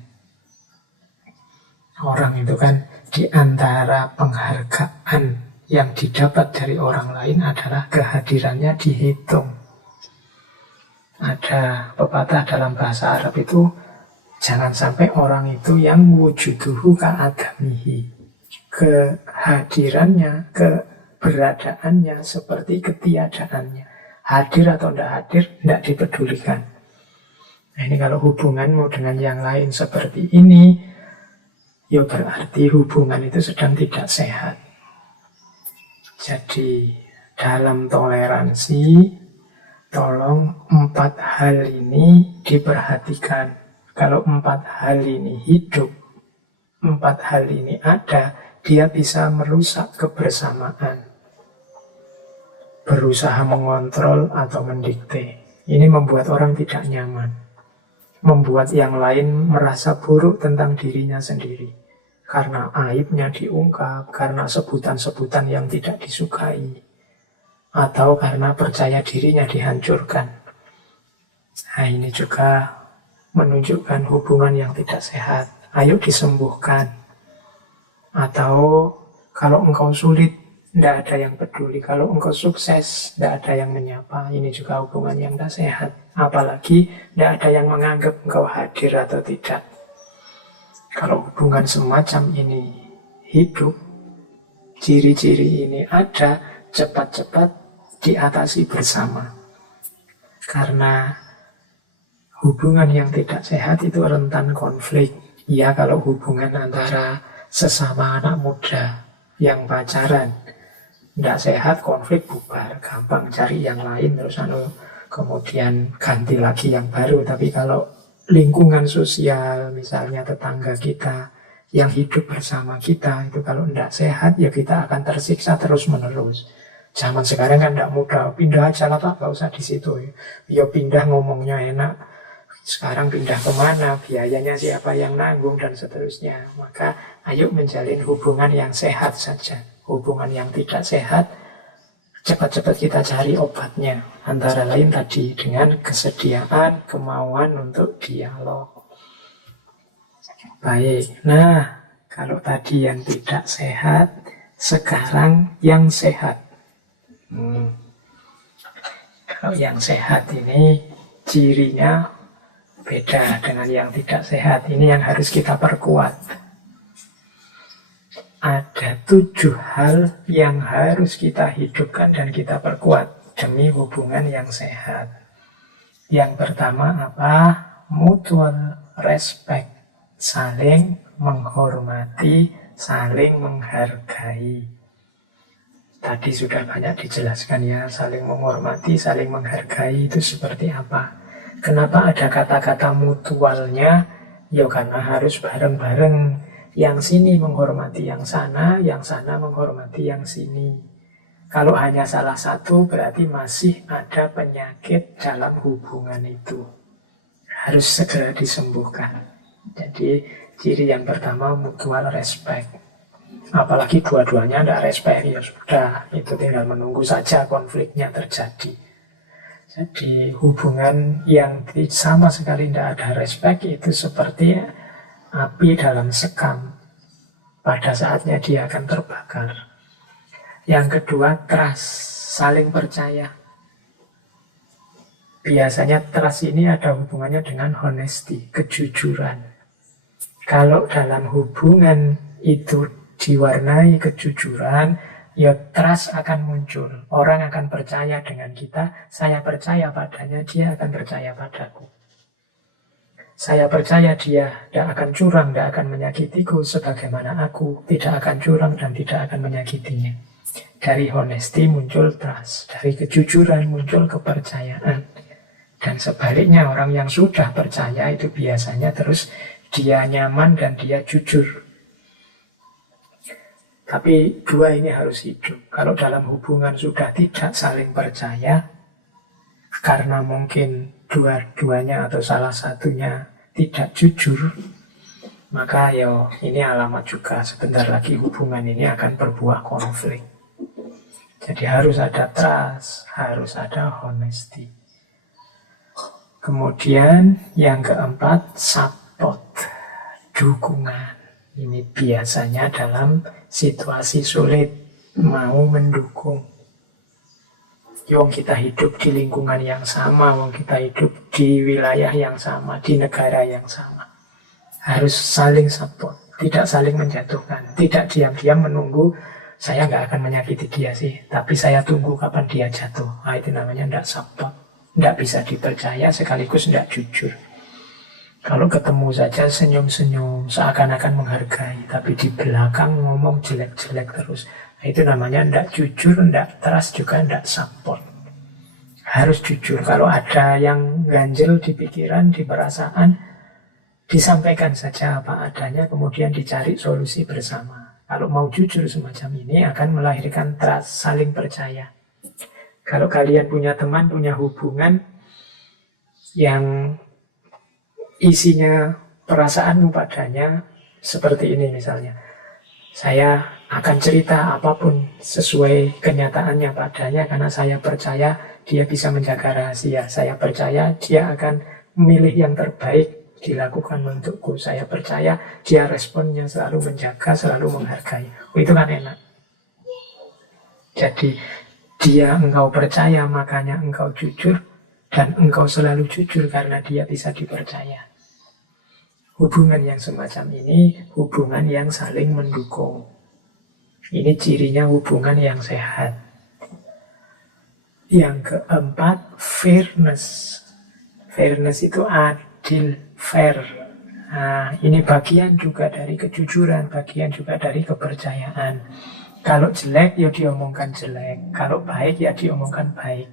Orang itu kan di antara penghargaan yang didapat dari orang lain adalah kehadirannya dihitung. Ada pepatah dalam bahasa Arab itu, jangan sampai orang itu yang wujuduhu ka'adamihi. Kehadirannya, keberadaannya seperti ketiadaannya. Hadir atau tidak hadir, tidak dipedulikan. Nah, ini kalau hubunganmu dengan yang lain seperti ini, ya berarti hubungan itu sedang tidak sehat. Jadi dalam toleransi, tolong 4 hal ini diperhatikan. Kalau 4 hal ini hidup, 4 hal ini ada, dia bisa merusak kebersamaan. Berusaha mengontrol atau mendikte. Ini membuat orang tidak nyaman. Membuat yang lain merasa buruk tentang dirinya sendiri. Karena aibnya diungkap, karena sebutan-sebutan yang tidak disukai. Atau karena percaya dirinya dihancurkan. Nah, ini juga menunjukkan hubungan yang tidak sehat. Ayo disembuhkan. Atau kalau engkau sulit, tidak ada yang peduli. Kalau engkau sukses, tidak ada yang menyapa. Ini juga hubungan yang tidak sehat. Apalagi tidak ada yang menganggap engkau hadir atau tidak. Kalau hubungan semacam ini hidup, ciri-ciri ini ada, cepat-cepat diatasi bersama. Karena hubungan yang tidak sehat itu rentan konflik. Ya, kalau hubungan antara sesama anak muda yang pacaran, tidak sehat, konflik bubar. Gampang cari yang lain, terus kemudian ganti lagi yang baru. Tapi kalau lingkungan sosial, misalnya tetangga kita yang hidup bersama kita, itu kalau tidak sehat, ya kita akan tersiksa terus-menerus. Zaman sekarang kan tidak mudah, pindah aja lah Pak, gak usah di situ. Ya pindah, ngomongnya enak. Sekarang pindah kemana, biayanya siapa yang nanggung, dan seterusnya. Maka ayo menjalin hubungan yang sehat saja. Hubungan yang tidak sehat, cepat-cepat kita cari obatnya. Antara lain tadi dengan kesediaan, kemauan untuk dialog. Baik, nah kalau tadi yang tidak sehat, sekarang yang sehat. Kalau yang sehat ini cirinya beda dengan yang tidak sehat. Ini yang harus kita perkuat. Ada 7 hal yang harus kita hidupkan dan kita perkuat demi hubungan yang sehat. Yang pertama apa? Mutual respect. Saling menghormati, saling menghargai. Tadi sudah banyak dijelaskan ya, saling menghormati, saling menghargai itu seperti apa. Kenapa ada kata-kata mutualnya? Ya karena harus bareng-bareng. Yang sini menghormati yang sana menghormati yang sini. Kalau hanya salah satu berarti masih ada penyakit dalam hubungan itu. Harus segera disembuhkan. Jadi ciri yang pertama mutual respect. Apalagi dua-duanya tidak respect, ya sudah, itu tinggal menunggu saja konfliknya terjadi. Jadi hubungan yang sama sekali tidak ada respect itu seperti api dalam sekam. Pada saatnya dia akan terbakar. Yang kedua, trust, saling percaya. Biasanya trust ini ada hubungannya dengan honesty, kejujuran. Kalau dalam hubungan itu diwarnai kejujuran, ya trust akan muncul. Orang akan percaya dengan kita, saya percaya padanya, dia akan percaya padaku. Saya percaya dia tidak akan curang, tidak akan menyakitiku, sebagaimana aku tidak akan curang dan tidak akan menyakitinya. Dari honesty muncul trust, dari kejujuran muncul kepercayaan. Dan sebaliknya, orang yang sudah percaya itu biasanya terus dia nyaman dan dia jujur. Tapi 2 ini harus hidup. Kalau dalam hubungan sudah tidak saling percaya, karena mungkin dua-duanya atau salah satunya tidak jujur, maka ya ini alamat juga sebentar lagi hubungan ini akan berbuah konflik. Jadi harus ada trust, harus ada honesty. Kemudian yang keempat, support, dukungan. Ini biasanya dalam situasi sulit mau mendukung. Wong kita hidup di lingkungan yang sama, wong kita hidup di wilayah yang sama, di negara yang sama. Harus saling support, tidak saling menjatuhkan, tidak diam-diam menunggu saya nggak akan menyakiti dia sih, tapi saya tunggu kapan dia jatuh. Nah, itu namanya tidak support, tidak bisa dipercaya sekaligus tidak jujur. Kalau ketemu saja senyum-senyum, seakan-akan menghargai, tapi di belakang ngomong jelek-jelek terus. Nah, itu namanya tidak jujur, tidak trust, juga tidak support. Harus jujur. Kalau ada yang ganjel di pikiran, di perasaan, disampaikan saja apa adanya, kemudian dicari solusi bersama. Kalau mau jujur semacam ini akan melahirkan trust, saling percaya. Kalau kalian punya teman, punya hubungan yang isinya perasaanmu padanya seperti ini misalnya. Saya akan cerita apapun sesuai kenyataannya padanya karena saya percaya dia bisa menjaga rahasia. Saya percaya dia akan memilih yang terbaik dilakukan untukku. Saya percaya dia responnya selalu menjaga, selalu menghargai. Oh, itu kan enak. Jadi dia engkau percaya, makanya engkau jujur, dan engkau selalu jujur karena dia bisa dipercaya. Hubungan yang semacam ini, hubungan yang saling mendukung. Ini cirinya hubungan yang sehat. Yang keempat, fairness. Fairness itu adil, fair. Nah, ini bagian juga dari kejujuran, bagian juga dari kepercayaan. Kalau jelek, ya diomongkan jelek. Kalau baik, ya diomongkan baik.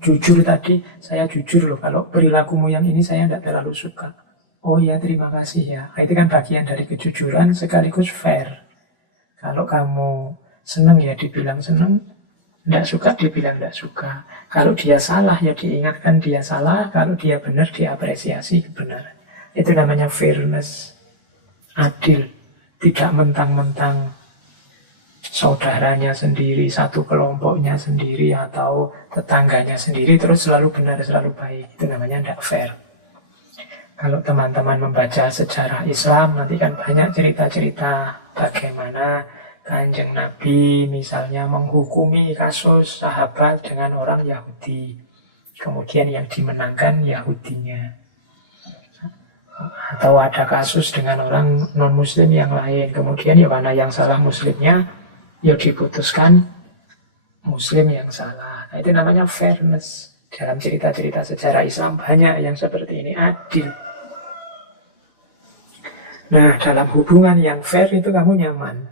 Jujur tadi, saya jujur loh, kalau perilakumu yang ini saya tidak terlalu suka. Oh ya, terima kasih ya. Nah, itu kan bagian dari kejujuran sekaligus fair. Kalau kamu senang ya dibilang senang, tidak suka dibilang tidak suka. Kalau dia salah ya diingatkan dia salah, kalau dia benar diapresiasi kebenaran. Itu namanya fairness, adil, tidak mentang-mentang saudaranya sendiri, satu kelompoknya sendiri atau tetangganya sendiri terus selalu benar, selalu baik. Itu namanya tidak fair. Kalau teman-teman membaca sejarah Islam, nanti kan banyak cerita-cerita bagaimana Kanjeng Nabi misalnya menghukumi kasus sahabat dengan orang Yahudi. Kemudian yang dimenangkan Yahudinya. Atau ada kasus dengan orang non-muslim yang lain. Kemudian ya mana yang salah muslimnya, ya diputuskan muslim yang salah. Nah, itu namanya fairness. Dalam cerita-cerita sejarah Islam banyak yang seperti ini, adil. Nah, dalam hubungan yang fair itu kamu nyaman.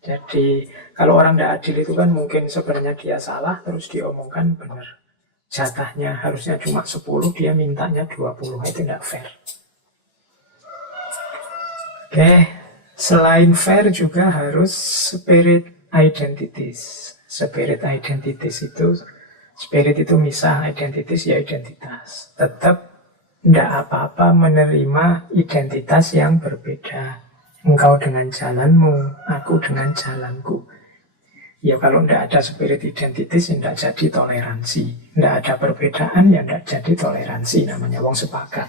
Jadi, kalau orang tidak adil itu kan mungkin sebenarnya dia salah, terus diomongkan benar. Jatahnya harusnya cuma 10, dia mintanya 20. Itu tidak fair. Oke, selain fair juga harus spirit identities. Spirit identities itu, spirit itu misah, identities ya identitas. Tetap tidak apa-apa menerima identitas yang berbeda. Engkau dengan jalanmu, aku dengan jalanku. Ya kalau tidak ada spirit identitas, tidak jadi toleransi. Tidak ada perbedaan, ya tidak jadi toleransi. Namanya wong sepakat.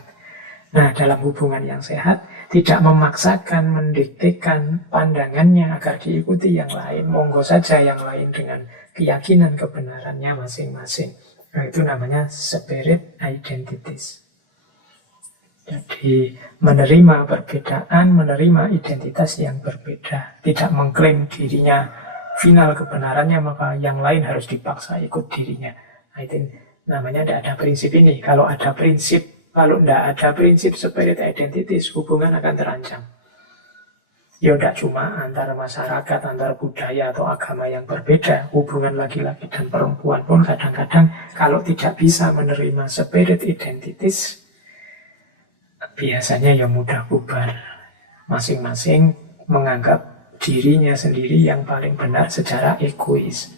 Nah, dalam hubungan yang sehat, tidak memaksakan, mendiktekan pandangannya agar diikuti yang lain. Monggo saja yang lain dengan keyakinan kebenarannya masing-masing. Nah, itu namanya spirit identities. Jadi menerima perbedaan, menerima identitas yang berbeda. Tidak mengklaim dirinya final kebenarannya, maka yang lain harus dipaksa ikut dirinya. Nah, itu namanya tidak ada prinsip ini. Kalau ada prinsip, kalau tidak ada prinsip spirit identities, hubungan akan terancam. Ya tidak cuma antara masyarakat, antara budaya atau agama yang berbeda. Hubungan laki-laki dan perempuan pun kadang-kadang kalau tidak bisa menerima spirit identities, biasanya ya mudah bubar. Masing-masing menganggap dirinya sendiri yang paling benar secara egois.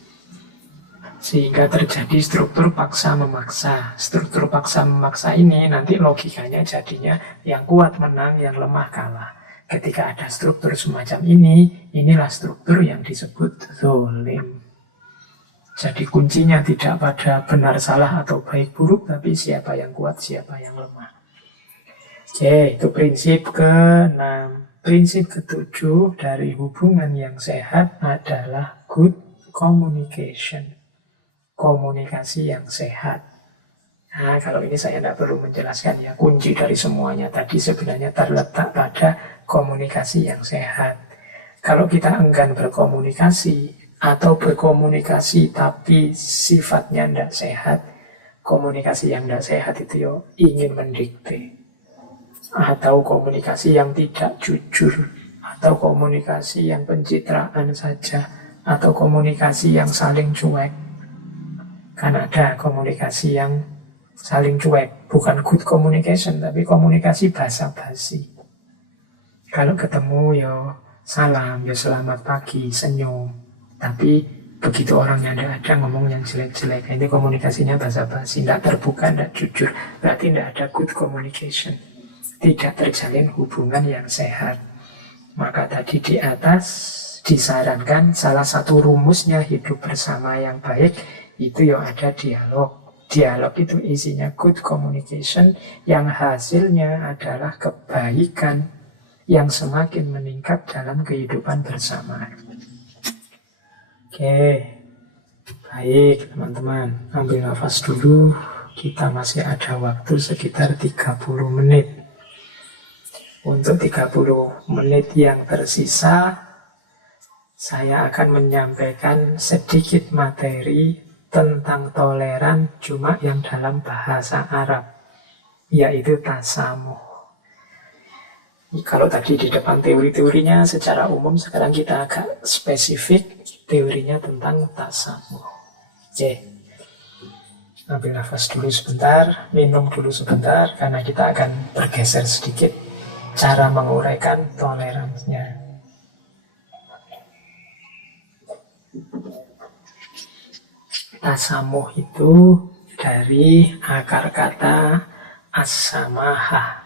Sehingga terjadi struktur paksa memaksa. Struktur paksa memaksa ini nanti logikanya jadinya yang kuat menang, yang lemah kalah. Ketika ada struktur semacam ini, inilah struktur yang disebut zolim. Jadi kuncinya tidak pada benar salah atau baik buruk, tapi siapa yang kuat, siapa yang lemah. Oke, itu prinsip ke-6. Prinsip ke-7 dari hubungan yang sehat adalah good communication. Komunikasi yang sehat. Nah, kalau ini saya tidak perlu menjelaskan ya, kunci dari semuanya tadi sebenarnya terletak pada komunikasi yang sehat. Kalau kita enggan berkomunikasi atau berkomunikasi tapi sifatnya tidak sehat, komunikasi yang tidak sehat itu ya ingin mendikte, atau komunikasi yang tidak jujur, atau komunikasi yang pencitraan saja, atau komunikasi yang saling cuek. Kan ada komunikasi yang saling cuek, bukan good communication, tapi komunikasi basa-basi. Kalau ketemu ya salam, ya selamat pagi, senyum. Tapi begitu orangnya tidak ada, ngomong yang jelek-jelek. Ini komunikasinya basa-basi, tidak terbuka, tidak jujur. Berarti tidak ada good communication. Tidak terjalin hubungan yang sehat. Maka tadi di atas disarankan salah satu rumusnya hidup bersama yang baik itu yang ada dialog. Dialog itu isinya good communication yang hasilnya adalah kebaikan yang semakin meningkat dalam kehidupan bersama. Oke, baik teman-teman, ambil nafas dulu. Kita masih ada waktu sekitar 30 menit. Untuk 30 menit yang tersisa, saya akan menyampaikan sedikit materi tentang toleran cuma yang dalam bahasa Arab, yaitu tasamuh. Kalau tadi di depan teori-teorinya secara umum, sekarang kita agak spesifik teorinya tentang tasamuh. Oke, ambil nafas dulu sebentar, minum dulu sebentar, karena kita akan bergeser sedikit cara menguraikan toleransinya. Tasamuh itu dari akar kata as-samahah.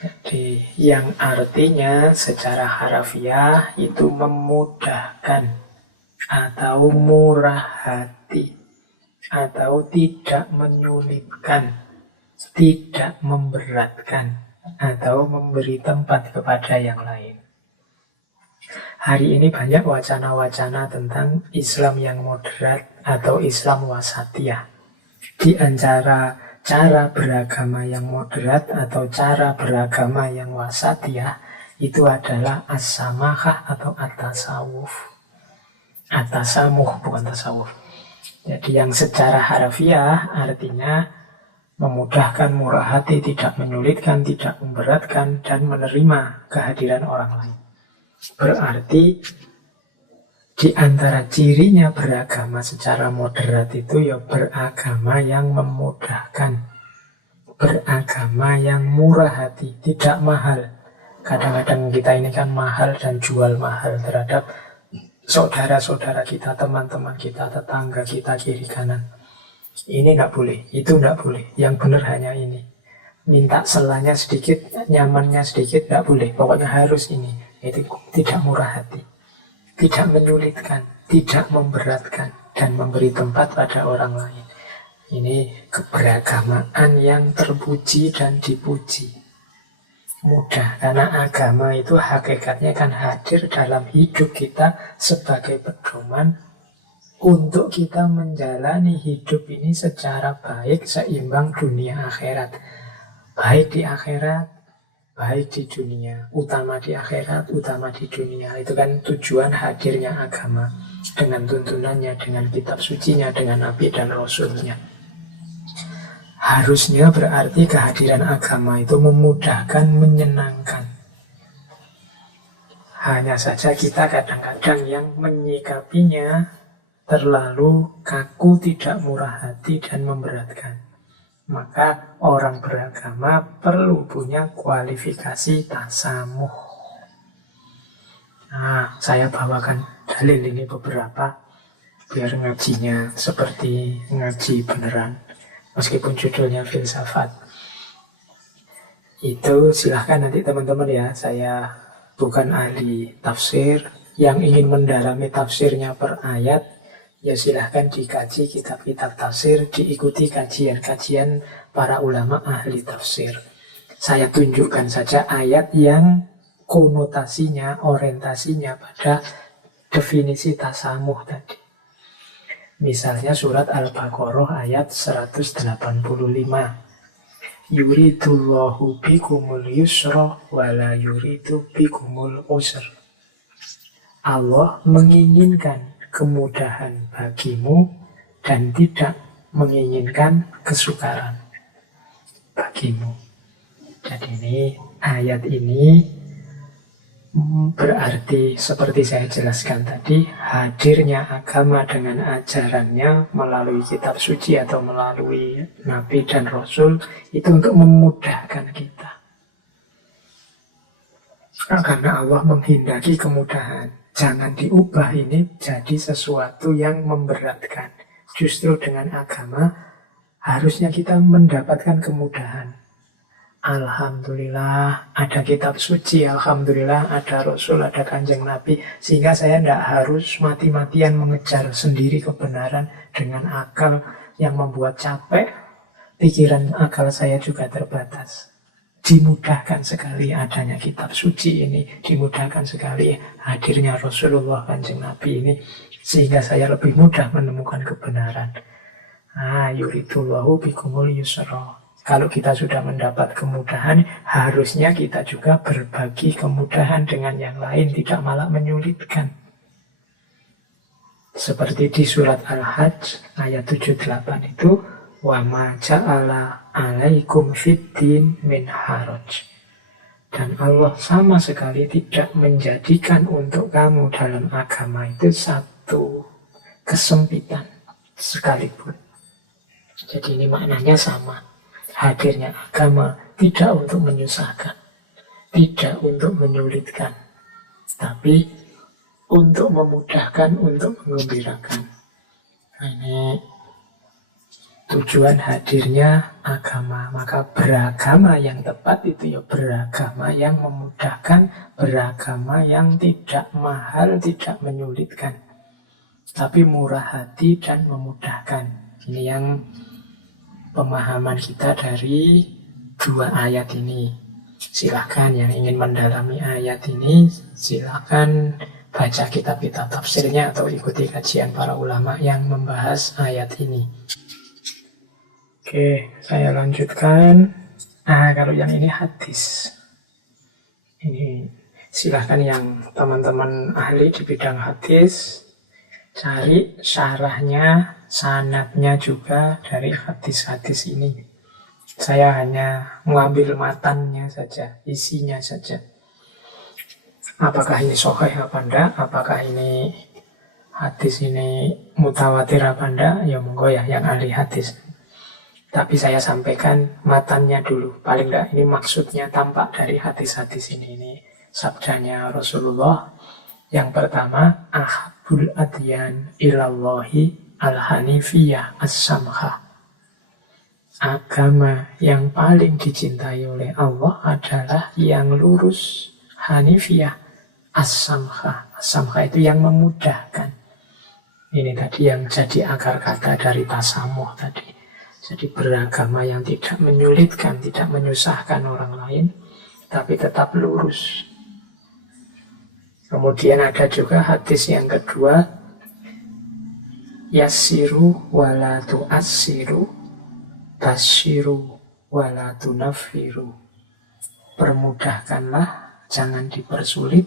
Jadi yang artinya secara harafiah itu memudahkan atau murah hati atau tidak menyulitkan, tidak memberatkan atau memberi tempat kepada yang lain. Hari ini banyak wacana-wacana tentang Islam yang moderat atau Islam wasatiyah. Di antara cara beragama yang moderat atau cara beragama yang wasatiyah itu adalah as-samahah atau at-tasawuf. At-tasamuh, bukan tasawuf. Jadi yang secara harafiah artinya memudahkan, murah hati, tidak menyulitkan, tidak memberatkan, dan menerima kehadiran orang lain. Berarti di antara cirinya beragama secara moderat itu ya beragama yang memudahkan, beragama yang murah hati, tidak mahal. Kadang-kadang kita ini kan mahal dan jual mahal terhadap saudara-saudara kita, teman-teman kita, tetangga kita, kiri kanan. Ini nggak boleh, itu nggak boleh. Yang benar hanya ini. Minta selanya sedikit, nyamannya sedikit, nggak boleh. Pokoknya harus ini. Itu tidak murah hati, tidak menyulitkan, tidak memberatkan, dan memberi tempat pada orang lain. Ini keberagamaan yang terpuji dan dipuji. Mudah, karena agama itu hakikatnya kan hadir dalam hidup kita sebagai pedoman untuk kita menjalani hidup ini secara baik, seimbang dunia akhirat. Baik di akhirat, baik di dunia, utama di akhirat, utama di dunia. Itu kan tujuan hadirnya agama, dengan tuntunannya, dengan kitab sucinya, dengan nabi dan rasulnya. Harusnya berarti kehadiran agama itu memudahkan, menyenangkan. Hanya saja kita kadang-kadang yang menyikapinya terlalu kaku, tidak murah hati, dan memberatkan. Maka orang beragama perlu punya kualifikasi tasamuh. Nah, saya bawakan dalil ini beberapa. biar ngajinya seperti ngaji beneran, meskipun judulnya filsafat. Itu silahkan nanti teman-teman ya, saya bukan ahli tafsir. Yang ingin mendalami tafsirnya per ayat, ya silahkan dikaji kitab-kitab tafsir, diikuti kajian-kajian para ulama ahli tafsir. Saya tunjukkan saja ayat yang konotasinya, orientasinya pada definisi tasamuh tadi. Misalnya surat Al-Baqarah ayat 185. Yuridullahu bikumul yusra wa la yuridu bikumul usra. Allah menginginkan kemudahan bagimu dan tidak menginginkan kesukaran bagimu. Jadi ini ayat ini berarti seperti saya jelaskan tadi, hadirnya agama dengan ajarannya melalui kitab suci atau melalui Nabi dan Rasul itu untuk memudahkan kita. Karena Allah menghendaki kemudahan. Jangan diubah ini jadi sesuatu yang memberatkan. Justru dengan agama harusnya kita mendapatkan kemudahan. Alhamdulillah ada kitab suci, alhamdulillah ada Rasul, ada Kanjeng Nabi, sehingga saya tidak harus mati-matian mengejar sendiri kebenaran dengan akal yang membuat capek. Pikiran akal saya juga terbatas. Dimudahkan sekali adanya kitab suci ini, dimudahkan sekali hadirnya Rasulullah Kanjeng Nabi ini, sehingga saya lebih mudah menemukan kebenaran. Yuridullahu bikumul yusra. Kalau kita sudah mendapat kemudahan, harusnya kita juga berbagi kemudahan dengan yang lain, tidak malah menyulitkan. Seperti di surat Al-Hajj ayat 78 itu, wa ma ja'ala alaikum fiddin min haraj. Dan Allah sama sekali tidak menjadikan untuk kamu dalam agama itu satu kesempitan sekalipun. Jadi ini maknanya sama. Hadirnya agama tidak untuk menyusahkan, tidak untuk menyulitkan, tapi untuk memudahkan, untuk mengembirakan. Ini tujuan hadirnya agama. Maka beragama yang tepat itu ya beragama yang memudahkan, beragama yang tidak mahal, tidak menyulitkan, tapi murah hati dan memudahkan. Ini yang pemahaman kita dari dua ayat ini. Silahkan yang ingin mendalami ayat ini, silahkan baca kitab-kitab tafsirnya atau ikuti kajian para ulama yang membahas ayat ini. Oke, saya lanjutkan. Kalau yang ini hadis. Ini silahkan yang teman-teman ahli di bidang hadis, cari syarahnya, sanadnya juga dari hadis-hadis ini. Saya hanya mengambil matannya saja, isinya saja. Apakah ini sahih apa enggak? Apakah ini hadis ini mutawatir apa enggak? Ya monggo ya yang ahli hadis. Tapi saya sampaikan matannya dulu. Paling enggak ini maksudnya tampak dari hadis-hadis ini. Ini sabdanya Rasulullah. Yang pertama, ahabul adyan ilallahi al-hanifiyah as-samha. Agama yang paling dicintai oleh Allah adalah yang lurus, hanifiyah, as-samha. As-samha itu yang memudahkan. Ini tadi yang jadi akar kata dari tasamuh tadi. Jadi beragama yang tidak menyulitkan, tidak menyusahkan orang lain, tapi tetap lurus. Kemudian ada juga hadis yang kedua, yassiru wala tu'assiru, basyiru wala tunaffiru. Permudahkanlah, jangan dipersulit.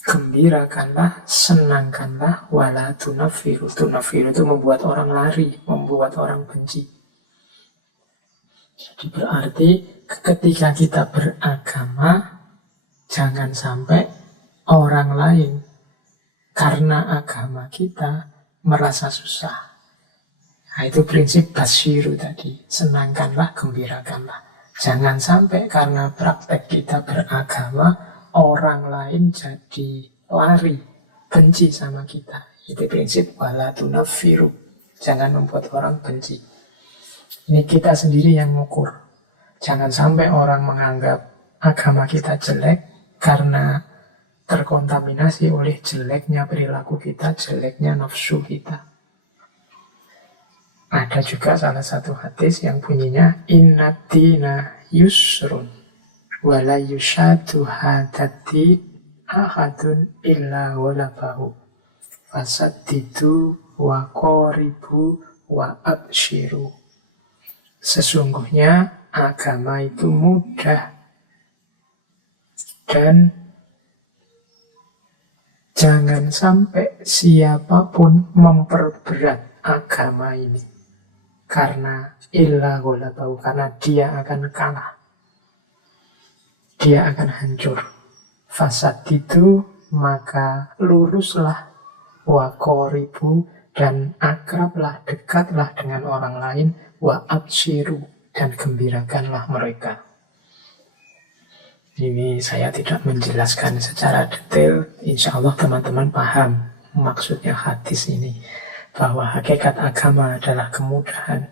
Gembirakanlah, senangkanlah, wala tunaffiru. Tunaffiru itu membuat orang lari, membuat orang benci. Jadi berarti ketika kita beragama, jangan sampai orang lain karena agama kita merasa susah. Nah, itu prinsip basyiru tadi. Senangkanlah, gembirakanlah. Jangan sampai karena praktek kita beragama, orang lain jadi lari, benci sama kita. Itu prinsip wala tunaffiru. Jangan membuat orang benci. Ini kita sendiri yang ngukur. Jangan sampai orang menganggap agama kita jelek karena terkontaminasi oleh jeleknya perilaku kita, jeleknya nafsu kita. Ada juga salah satu hadis yang bunyinya Inna dina yusrun wala yushadu hadati ahadun illa walabahu fasaddidu wa qoribu wa abshiru. Sesungguhnya agama itu mudah dan jangan sampai siapapun memperberat agama ini. Karena illa ghalabau, karena dia akan kalah. Dia akan hancur. Fasad itu maka luruslah, wa qoribu, dan akrablah, dekatlah dengan orang lain, wa abshiru, dan gembirakanlah mereka. Ini saya tidak menjelaskan secara detail. Insya Allah teman-teman paham maksudnya hadis ini. Bahwa hakikat agama adalah kemudahan.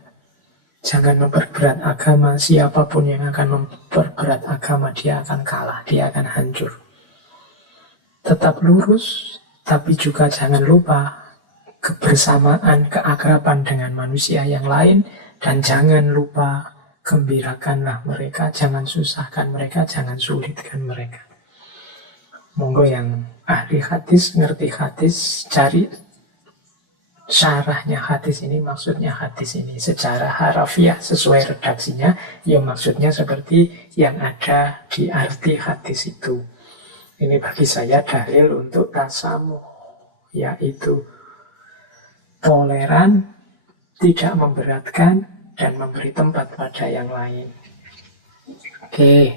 Jangan memperberat agama. Siapapun yang akan memperberat agama, dia akan kalah, dia akan hancur. Tetap lurus, tapi juga jangan lupa kebersamaan, keakraban dengan manusia yang lain. Dan jangan lupa gembirakanlah mereka, jangan susahkan mereka, jangan sulitkan mereka. Monggo yang ahli hadis, ngerti hadis, cari syarahnya hadis ini, maksudnya hadis ini secara harafiah sesuai redaksinya, ya maksudnya seperti yang ada di arti hadis itu. Ini bagi saya dalil untuk tasamuh, yaitu toleran, tidak memberatkan, dan memberi tempat pada yang lain. Oke,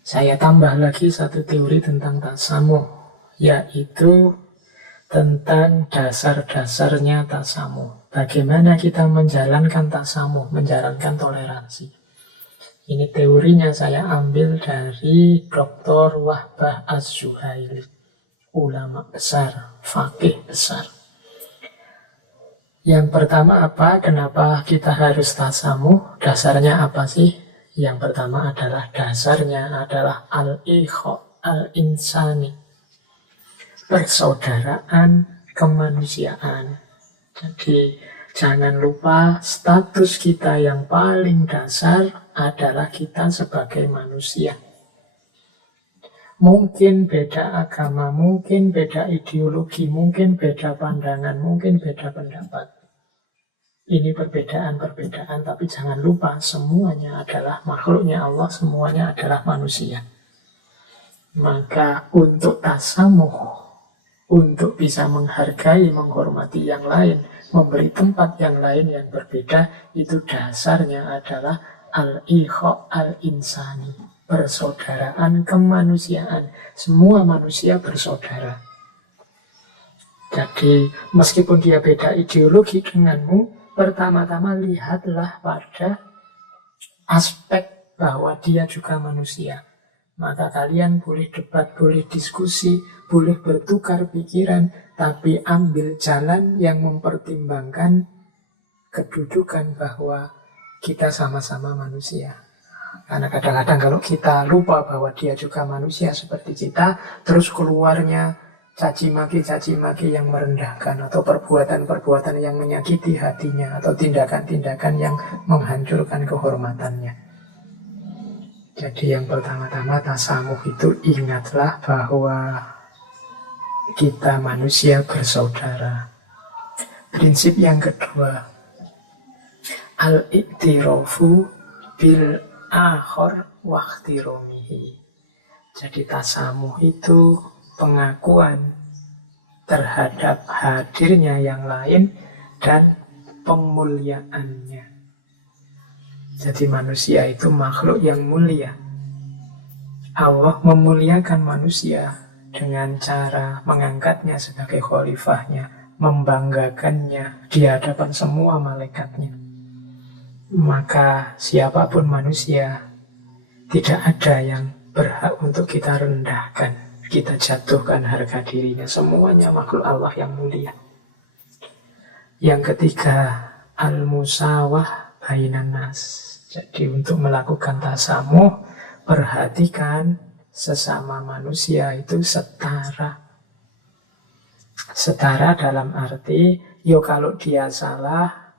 saya tambah lagi satu teori tentang tasamuh, yaitu tentang dasar-dasarnya tasamuh. Bagaimana kita menjalankan tasamuh, menjalankan toleransi. Ini teorinya saya ambil dari Dr. Wahbah Az-Zuhaili, ulama besar, faqih besar. Yang pertama apa? Kenapa kita harus tasamuh? Dasarnya apa sih? Yang pertama adalah dasarnya adalah al-ikho, al-insani. Persaudaraan, kemanusiaan. Jadi jangan lupa status kita yang paling dasar adalah kita sebagai manusia. Mungkin beda agama, mungkin beda ideologi, mungkin beda pandangan, mungkin beda pendapat. Ini perbedaan-perbedaan, tapi jangan lupa semuanya adalah makhluknya Allah, semuanya adalah manusia. Maka untuk tasamuh, untuk bisa menghargai, menghormati yang lain, memberi tempat yang lain yang berbeda, itu dasarnya adalah al-ikho al-insani, persaudaraan, kemanusiaan. Semua manusia bersaudara. Jadi meskipun dia beda ideologi denganmu, pertama-tama lihatlah pada aspek bahwa dia juga manusia. Maka kalian boleh debat, boleh diskusi, boleh bertukar pikiran, tapi ambil jalan yang mempertimbangkan kedudukan bahwa kita sama-sama manusia. Karena kadang-kadang kalau kita lupa bahwa dia juga manusia seperti kita, terus keluarnya caci maki yang merendahkan, atau perbuatan-perbuatan yang menyakiti hatinya, atau tindakan-tindakan yang menghancurkan kehormatannya. Jadi yang pertama-tama tasamuh itu ingatlah bahwa kita manusia bersaudara. Prinsip yang kedua, al-iktirafu bil akhor waqtiromihi. Jadi tasamuh itu pengakuan terhadap hadirnya yang lain dan pemuliaannya. Jadi manusia itu makhluk yang mulia. Allah memuliakan manusia dengan cara mengangkatnya sebagai khalifahnya, membanggakannya di hadapan semua malaikatnya. Maka siapapun manusia, tidak ada yang berhak untuk kita rendahkan. kita jatuhkan harga dirinya. Semuanya makhluk Allah yang mulia. Yang ketiga, al-musawah bainan nas. Jadi untuk melakukan tasamuh, perhatikan sesama manusia itu setara. Setara dalam arti, kalau dia salah,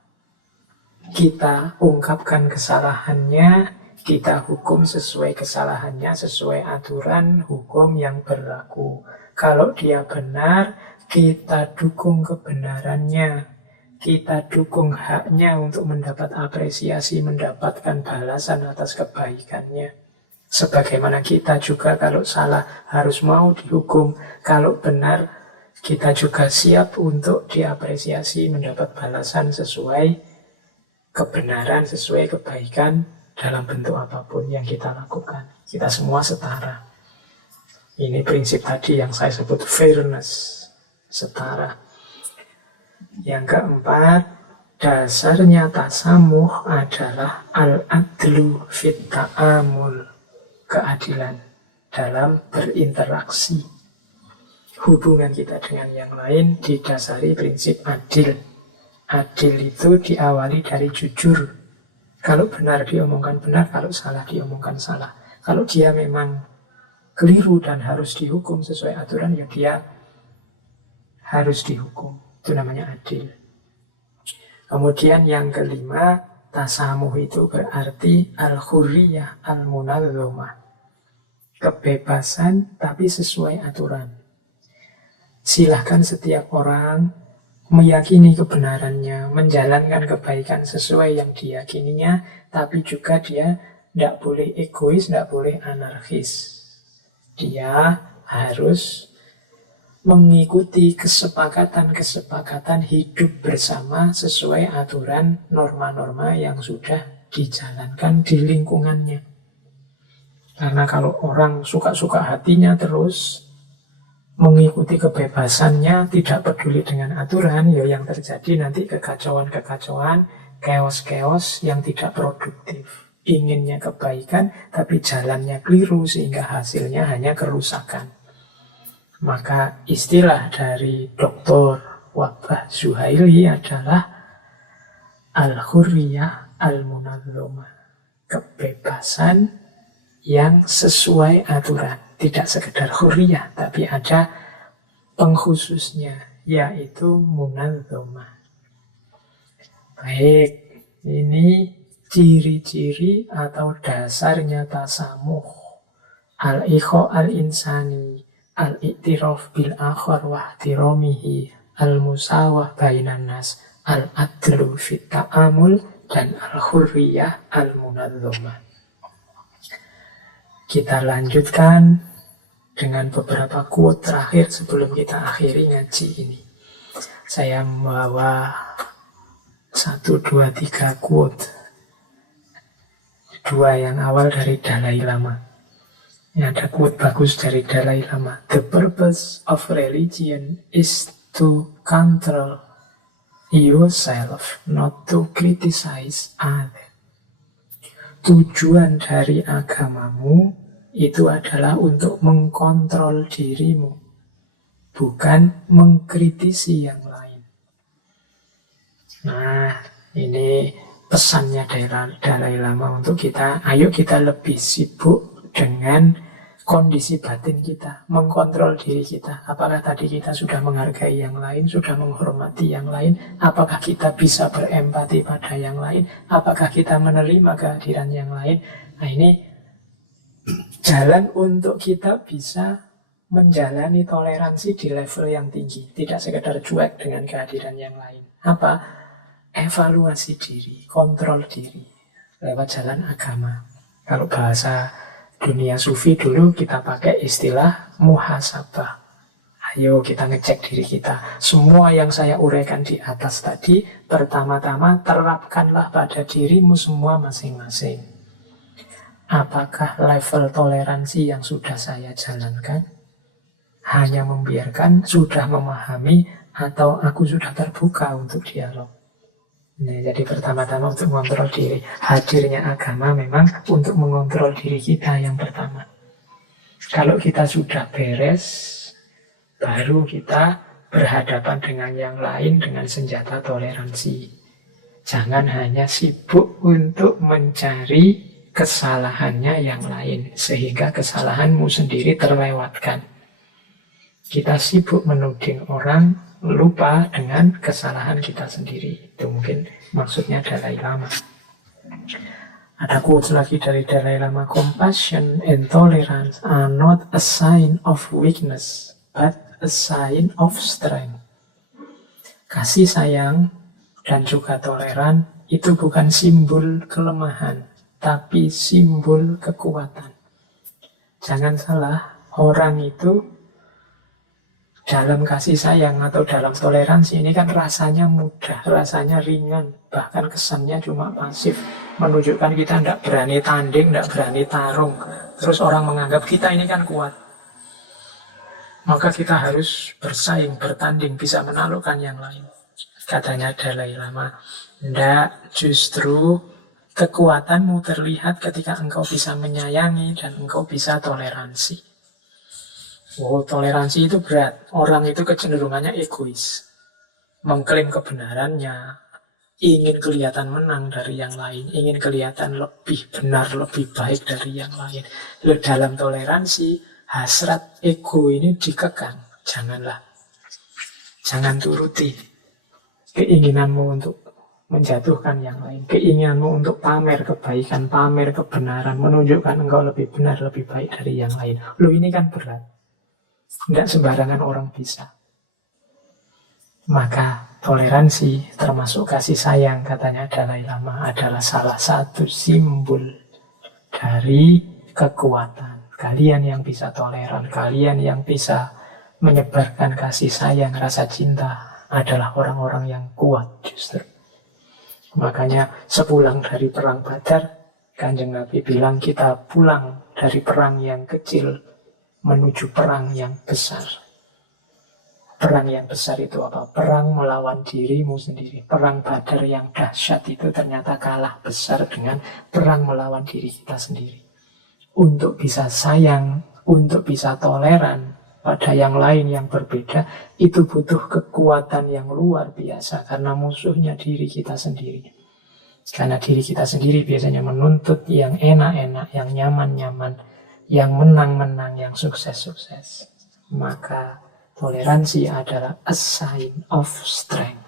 kita ungkapkan kesalahannya, kita hukum sesuai kesalahannya, sesuai aturan hukum yang berlaku. Kalau dia benar, kita dukung kebenarannya, kita dukung haknya untuk mendapat apresiasi, mendapatkan balasan atas kebaikannya. Sebagaimana kita juga kalau salah harus mau dihukum, kalau benar kita juga siap untuk diapresiasi, mendapat balasan sesuai kebenaran, sesuai kebaikan dalam bentuk apapun yang kita lakukan. Kita semua setara. Ini prinsip tadi yang saya sebut fairness, setara. Yang keempat, dasarnya tasamuh adalah al-adlu fit ta'amul, keadilan dalam berinteraksi. Hubungan kita dengan yang lain didasari prinsip adil. Adil itu diawali dari jujur. Kalau benar diomongkan benar, kalau salah diomongkan salah. Kalau dia memang keliru dan harus dihukum sesuai aturan, ya dia harus dihukum. Itu namanya adil. Kemudian yang kelima, tasamuh itu berarti al-hurriyah al-munadzamah. Kebebasan tapi sesuai aturan. Silahkan setiap orang meyakini kebenarannya, menjalankan kebaikan sesuai yang diyakininya, tapi juga dia tidak boleh egois, tidak boleh anarkis. Dia harus mengikuti kesepakatan-kesepakatan hidup bersama sesuai aturan norma-norma yang sudah dijalankan di lingkungannya. Karena kalau orang suka-suka hatinya terus mengikuti kebebasannya, tidak peduli dengan aturan, ya yang terjadi nanti kekacauan-kekacauan, chaos-chaos yang tidak produktif. Inginnya kebaikan, tapi jalannya keliru, sehingga hasilnya hanya kerusakan. Maka istilah dari Dr. Wahbah Zuhaili adalah al-hurriyah al-munadzamah. Kebebasan yang sesuai aturan. Tidak sekedar hurriyah, tapi ada pengkhususnya, yaitu munadzamah. Baik, ini ciri-ciri atau dasarnya tasamuh. Al-ikho al-insani, al-iktiraf bil-akhar wahtiramihi, al-musawah bainan nas, al-adlu fit ta'amul, dan al-hurriyah al-munadzamah. Kita lanjutkan dengan beberapa quote terakhir sebelum kita akhiri ngaji ini. Saya membawa 1, 2, 3 quote. 2 yang awal dari Dalai Lama. Ini ada quote bagus dari Dalai Lama. The purpose of religion is to control yourself, not to criticize others. Tujuan dari agamamu itu adalah untuk mengkontrol dirimu, bukan mengkritisi yang lain. Nah, ini pesannya Dalai Lama untuk kita. Ayo kita lebih sibuk dengan kondisi batin kita, mengkontrol diri kita. Apakah tadi kita sudah menghargai yang lain, sudah menghormati yang lain? Apakah kita bisa berempati pada yang lain? Apakah kita menerima kehadiran yang lain? Nah, ini jalan untuk kita bisa menjalani toleransi di level yang tinggi. Tidak sekedar cuek dengan kehadiran yang lain. Apa? Evaluasi diri, kontrol diri lewat jalan agama. Kalau bahasa dunia sufi dulu kita pakai istilah muhasabah. Ayo kita ngecek diri kita. Semua yang saya uraikan di atas tadi, pertama-tama terapkanlah pada dirimu semua masing-masing. Apakah level toleransi yang sudah saya jalankan hanya membiarkan, sudah memahami, atau aku sudah terbuka untuk dialog? Nah, jadi pertama-tama untuk mengontrol diri. Hadirnya agama memang untuk mengontrol diri kita yang pertama. Kalau kita sudah beres, baru kita berhadapan dengan yang lain dengan senjata toleransi. Jangan hanya sibuk untuk mencari kesalahannya yang lain, sehingga kesalahanmu sendiri terlewatkan. Kita sibuk menuding orang, lupa dengan kesalahan kita sendiri. Itu mungkin maksudnya Dalai Lama. Ada quotes lagi dari Dalai Lama. Compassion and tolerance are not a sign of weakness, but a sign of strength. Kasih sayang dan juga toleran itu bukan simbol kelemahan, tapi simbol kekuatan. Jangan salah, orang itu dalam kasih sayang atau dalam toleransi ini kan rasanya mudah, rasanya ringan, bahkan kesannya cuma pasif, menunjukkan kita tidak berani tanding, tidak berani tarung. Terus orang menganggap kita ini kan kuat, maka kita harus bersaing, bertanding, bisa menaklukkan yang lain. Katanya Dalai Lama, tidak, justru kekuatanmu terlihat ketika engkau bisa menyayangi dan engkau bisa toleransi. Oh, toleransi itu berat. Orang itu kecenderungannya egois, mengklaim kebenarannya, ingin kelihatan menang dari yang lain, ingin kelihatan lebih benar, lebih baik dari yang lain. Lalu dalam toleransi, hasrat ego ini dikekang. Janganlah. Jangan turuti keinginanmu untuk menjatuhkan yang lain, keinginanmu untuk pamer kebaikan, pamer kebenaran, menunjukkan engkau lebih benar, lebih baik dari yang lain. Loh, ini kan berat. Tidak sembarangan orang bisa. Maka toleransi termasuk kasih sayang, katanya Dalai Lama, adalah salah satu simbol dari kekuatan. Kalian yang bisa toleran, kalian yang bisa menyebarkan kasih sayang, rasa cinta, adalah orang-orang yang kuat justru. Makanya sepulang dari perang Badar, Kanjeng Nabi bilang kita pulang dari perang yang kecil menuju perang yang besar. Perang yang besar itu apa? Perang melawan dirimu sendiri. Perang Badar yang dahsyat itu ternyata kalah besar dengan perang melawan diri kita sendiri. Untuk bisa sayang, untuk bisa toleran pada yang lain yang berbeda, itu butuh kekuatan yang luar biasa. Karena musuhnya diri kita sendiri. Karena diri kita sendiri biasanya menuntut yang enak-enak, yang nyaman-nyaman, yang menang-menang, yang sukses-sukses. Maka toleransi adalah a sign of strength.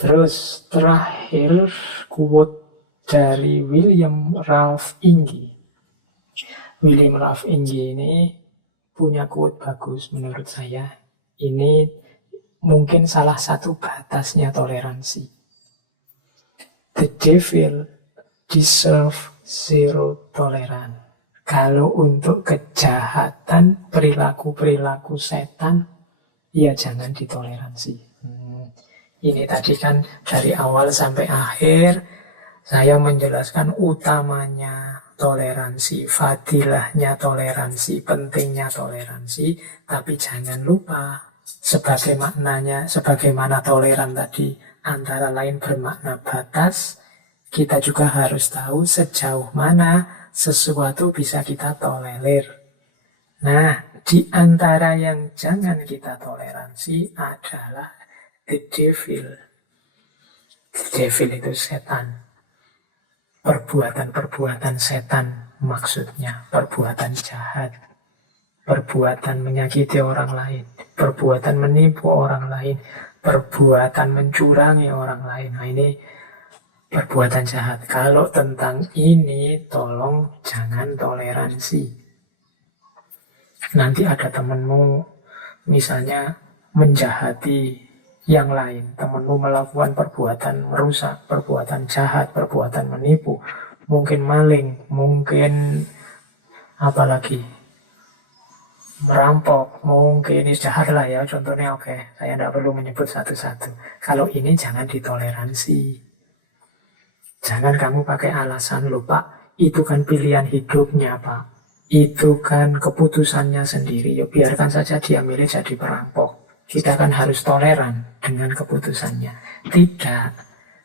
Terus terakhir quote dari William Ralph Inge. William Ralph Inge ini punya quote bagus menurut saya. Ini mungkin salah satu batasnya toleransi. The devil deserve zero tolerance. Kalau untuk kejahatan, perilaku-perilaku setan, ya jangan ditoleransi. Ini tadi kan dari awal sampai akhir saya menjelaskan utamanya toleransi, fadilahnya toleransi, pentingnya toleransi, tapi jangan lupa sebagai maknanya, sebagaimana toleran tadi antara lain bermakna batas, kita juga harus tahu sejauh mana sesuatu bisa kita tolerir. Nah, di antara yang jangan kita toleransi adalah the devil. The devil itu setan. Perbuatan-perbuatan setan maksudnya, perbuatan jahat, perbuatan menyakiti orang lain, perbuatan menipu orang lain, perbuatan mencurangi orang lain. Nah, ini perbuatan jahat. Kalau tentang ini, tolong jangan toleransi. Nanti ada temanmu misalnya menjahati yang lain, temanmu melakukan perbuatan merusak, perbuatan jahat, perbuatan menipu, mungkin maling, mungkin apalagi merampok, mungkin ini jahat lah ya, contohnya. Oke, saya tidak perlu menyebut satu-satu. Kalau ini jangan ditoleransi. Jangan kamu pakai alasan, loh Pak, itu kan pilihan hidupnya Pak, itu kan keputusannya sendiri, ya biarkan saja dia milih jadi perampok. Kita kan harus toleran dengan keputusannya. Tidak.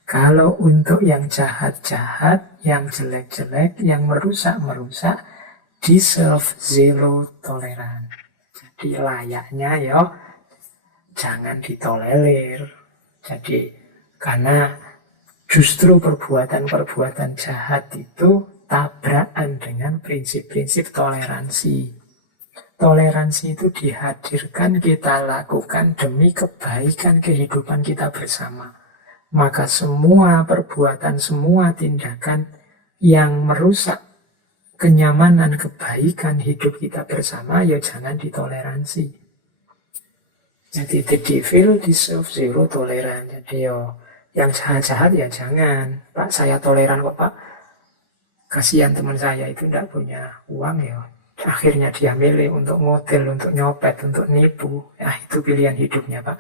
Kalau untuk yang jahat-jahat, yang jelek-jelek, yang merusak-merusak, deserve zero tolerance. Jadi layaknya ya jangan ditolerir. Jadi karena justru perbuatan-perbuatan jahat itu tabrakan dengan prinsip-prinsip toleransi. Toleransi itu dihadirkan, kita lakukan demi kebaikan kehidupan kita bersama. Maka semua perbuatan, semua tindakan yang merusak kenyamanan, kebaikan hidup kita bersama, ya jangan ditoleransi. Jadi the devil deserves zero tolerance. Jadi yang jahat-jahat ya jangan. Pak, saya toleran kok Pak. Kasihan teman saya itu tidak punya uang ya. Akhirnya dia milih untuk model, untuk nyopet, untuk nipu. Ya itu pilihan hidupnya Pak.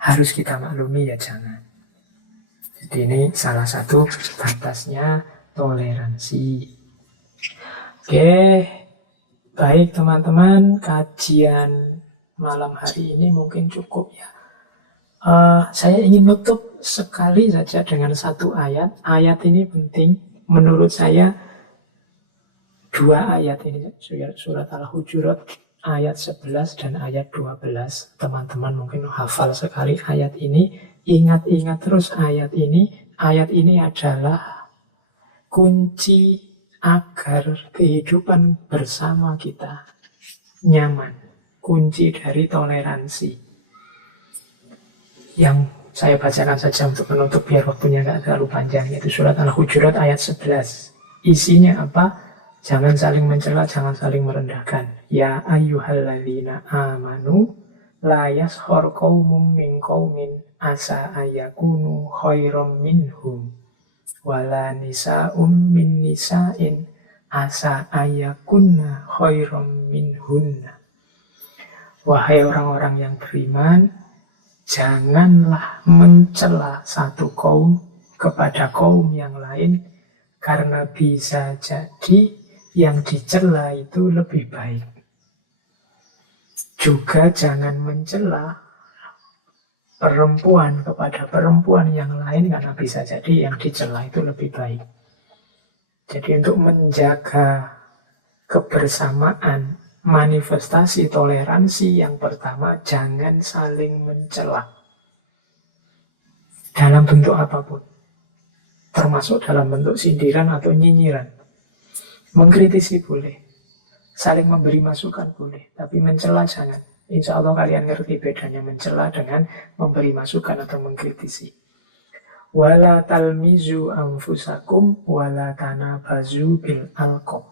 Harus kita maklumi ya jangan. Jadi ini salah satu batasnya toleransi. Oke, baik teman-teman, kajian malam hari ini mungkin cukup ya. Saya ingin nutup sekali saja dengan satu ayat. Ayat ini penting menurut saya. Dua ayat ini, surat Al-Hujurat ayat 11 dan ayat 12. Teman-teman mungkin hafal sekali ayat ini. Ingat-ingat terus ayat ini. Ayat ini adalah kunci agar kehidupan bersama kita nyaman. Kunci dari toleransi. Yang saya bacakan saja untuk menutup biar waktunya nggak terlalu panjang. Yaitu surat Al-Hujurat ayat 11. Isinya apa? Jangan saling mencela, jangan saling merendahkan. Ya ayyuhalladzina amanu la yaskhar qaumun min qaumin asa ayyakunu khairam minhum wala nisa'um min nisa'in asa ayyakunna khairam minhunna. Wahai orang-orang yang beriman, janganlah mencela satu kaum kepada kaum yang lain, karena bisa jadi yang dicela itu lebih baik. Juga jangan mencela perempuan kepada perempuan yang lain, karena bisa jadi yang dicela itu lebih baik. Jadi untuk menjaga kebersamaan, manifestasi toleransi yang pertama, jangan saling mencela. Dalam bentuk apapun. Termasuk dalam bentuk sindiran atau nyinyiran. Mengkritisi boleh, saling memberi masukan boleh, tapi mencela jangan. Insya Allah kalian ngerti bedanya mencela dengan memberi masukan atau mengkritisi. Wala talmizu anfusakum wala tanabazu bil alqab.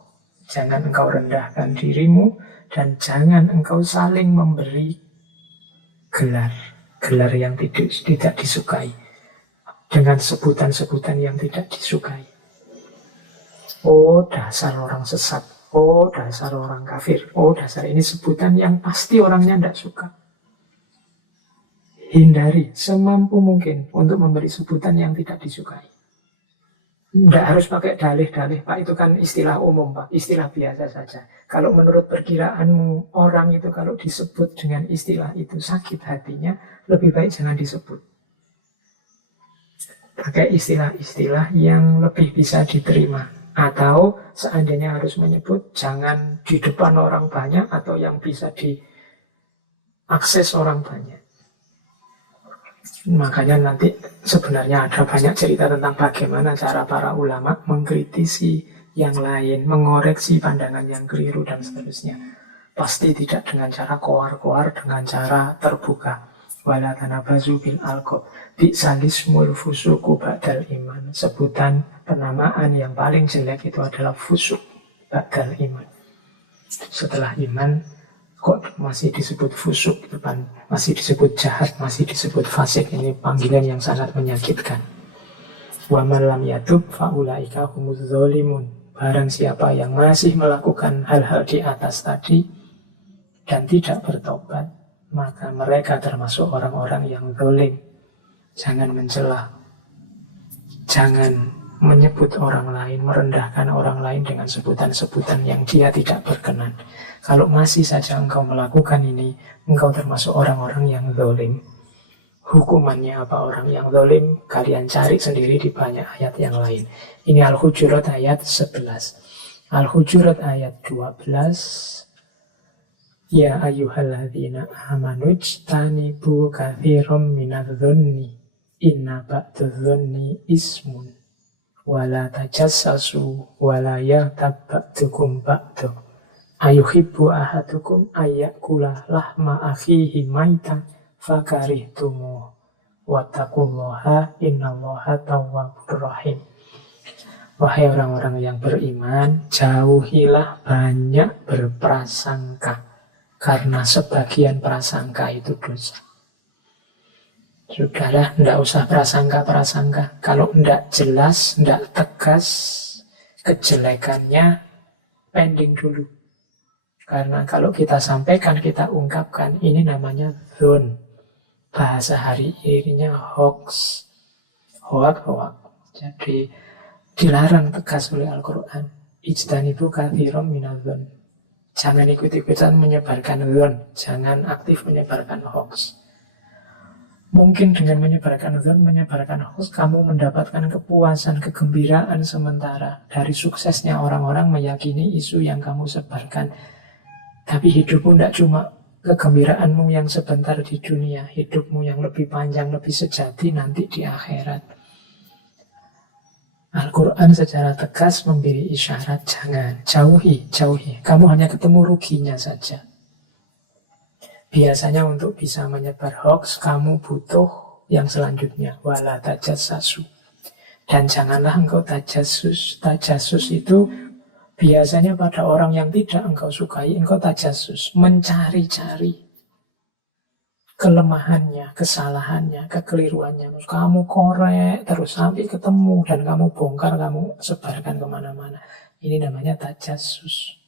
Jangan engkau rendahkan dirimu dan jangan engkau saling memberi gelar yang tidak disukai, dengan sebutan-sebutan yang tidak disukai. Oh dasar orang sesat, oh dasar orang kafir, oh dasar, ini sebutan yang pasti orangnya tidak suka. Hindari semampu mungkin untuk memberi sebutan yang tidak disukai. Tidak harus pakai dalih-dalih Pak, itu kan istilah umum Pak, istilah biasa saja. Kalau menurut perkiraanmu orang itu kalau disebut dengan istilah itu sakit hatinya, lebih baik jangan disebut. Pakai istilah-istilah yang lebih bisa diterima. Atau seandainya harus menyebut, jangan di depan orang banyak atau yang bisa diakses orang banyak. Makanya nanti sebenarnya ada banyak cerita tentang bagaimana cara para ulama mengkritisi yang lain, mengoreksi pandangan yang keliru dan seterusnya. Pasti tidak dengan cara koar-koar, dengan cara terbuka. Wala tanabazu bil alqab bi'salismul fusuqu ba'dal iman. Sebutan penamaan yang paling jelek itu adalah fusuk ba'dal iman. Setelah iman kok masih disebut fusuk, depan masih disebut jahat, masih disebut fasik. Ini panggilan yang sangat menyakitkan. Wa man lam yatub fa ulaika humuz zalimun. Barang siapa yang masih melakukan hal-hal di atas tadi dan tidak bertobat, maka mereka termasuk orang-orang yang zalim. Jangan mencela, jangan menyebut orang lain, merendahkan orang lain dengan sebutan-sebutan yang dia tidak berkenan. Kalau masih saja engkau melakukan ini, engkau termasuk orang-orang yang zalim. Hukumannya apa orang yang zalim? Kalian cari sendiri di banyak ayat yang lain. Ini Al-Hujurat ayat 11. Al-Hujurat ayat 12. Ya ayyuhalladzina amanu jtanibu katsiran minadh-dhunni inna ba'dadh-dhunni ismun wala tajassasu wala yaghtab ba'dukum ba'du ayuhibbu ahadukum ayyakula lahma akhihi maitan fakarihtumu wattaqullaha innallaha tawwabur rahim. Wahai orang-orang yang beriman, jauhilah banyak berprasangka, karena sebagian prasangka itu dosa. Sudahlah, tidak usah prasangka-prasangka. Kalau tidak jelas, tidak tegas, kejelekannya pending dulu. Karena kalau kita sampaikan, kita ungkapkan, ini namanya dzon. Bahasa hari ininya hoax. Hoak. Jadi dilarang tegas oleh Al-Quran. Ijtanibu katsiran minadh-dhon. Jangan ikut-ikutan menyebarkan dzon. Jangan aktif menyebarkan hoax. Mungkin dengan menyebarkan dzon, menyebarkan hoax, kamu mendapatkan kepuasan, kegembiraan sementara dari suksesnya orang-orang meyakini isu yang kamu sebarkan. Tapi hidupmu tidak cuma kegembiraanmu yang sebentar di dunia, hidupmu yang lebih panjang, lebih sejati nanti di akhirat. Al-Quran secara tegas memberi isyarat, jangan, jauhi. Kamu hanya ketemu ruginya saja. Biasanya untuk bisa menyebar hoax, kamu butuh yang selanjutnya, wala tajassasu. Dan janganlah engkau tajassus. Tajassus itu biasanya pada orang yang tidak engkau sukai, engkau tajassus, mencari-cari kelemahannya, kesalahannya, kekeliruannya. Kamu korek terus sampai ketemu dan kamu bongkar, kamu sebarkan kemana-mana. Ini namanya tajassus.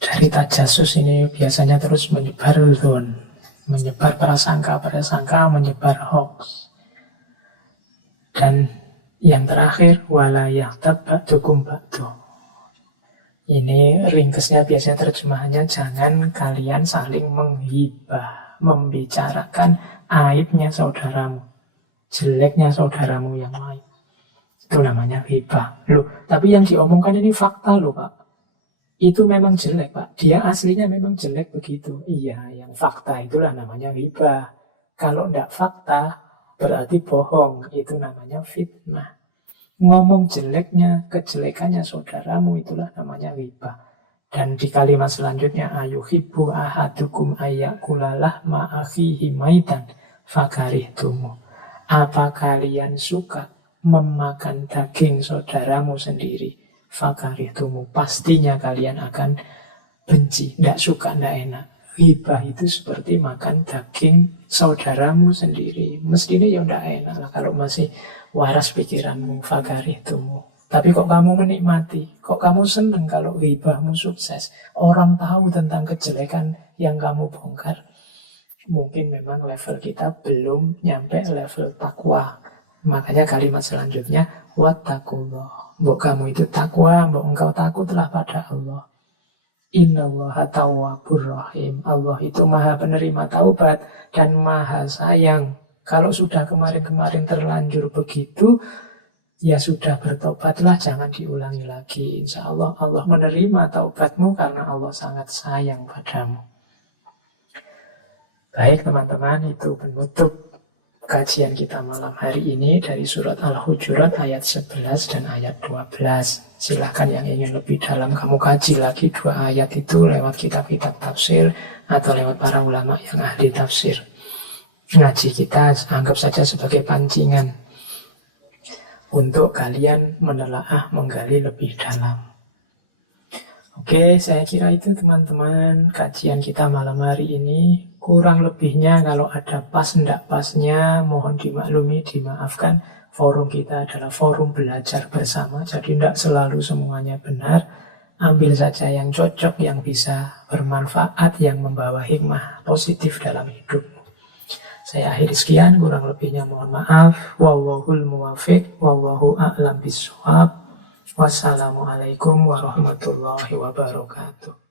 Dari tajassus ini biasanya terus menyebar dzon, menyebar prasangka, menyebar hoax. Dan yang terakhir, wala yaghtab ba'dukum ba'du. Ini ringkesnya biasanya terjemahannya, jangan kalian saling menghibah, membicarakan aibnya saudaramu, jeleknya saudaramu yang lain. Itu namanya hibah. Loh, tapi yang diomongkan ini fakta loh Pak. Itu memang jelek Pak, dia aslinya memang jelek begitu. Iya, yang fakta itulah namanya hibah. Kalau tidak fakta, berarti bohong. Itu namanya fitnah. Ngomong jeleknya, kejelekannya saudaramu, itulah namanya hibah. Dan di kalimat selanjutnya, ayuhibbu ahadukum ayyakula lahma akhihi maitan fakarihtumu. Apa kalian suka memakan daging saudaramu sendiri? Fakarihtumu, pastinya kalian akan benci, tidak suka, tidak enak. Hibah itu seperti makan daging saudaramu sendiri. Mestinya ya tidak enak lah kalau masih waras pikiranmu, fakarihtumu. Tapi kok kamu menikmati, kok kamu senang kalau hibahmu sukses. Orang tahu tentang kejelekan yang kamu bongkar. Mungkin memang level kita belum nyampe level takwa. Makanya kalimat selanjutnya, wattaqullah. Mbok kamu itu takwa, mbok engkau takutlah pada Allah. Innallaha tawwabur rahim. Allah itu maha penerima taubat dan maha sayang. Kalau sudah kemarin-kemarin terlanjur begitu, ya sudah bertobatlah, jangan diulangi lagi. Insya Allah, Allah menerima taubatmu karena Allah sangat sayang padamu. Baik teman-teman, itu penutup kajian kita malam hari ini dari surat Al-Hujurat ayat 11 dan ayat 12. Silahkan yang ingin lebih dalam kamu kaji lagi dua ayat itu lewat kitab-kitab tafsir atau lewat para ulama yang ahli tafsir. Ngaji kita anggap saja sebagai pancingan untuk kalian menelaah, menggali lebih dalam. Oke, saya kira itu teman-teman kajian kita malam hari ini. Kurang lebihnya kalau ada pas ndak pasnya mohon dimaklumi, dimaafkan. Forum kita adalah forum belajar bersama, jadi ndak selalu semuanya benar. Ambil saja yang cocok, yang bisa bermanfaat, yang membawa hikmah positif dalam hidup. Saya akhiri sekian, kurang lebihnya mohon maaf. Wallahul muwafiq, wallahu a'lam bishawab. Wassalamualaikum warahmatullahi wabarakatuh.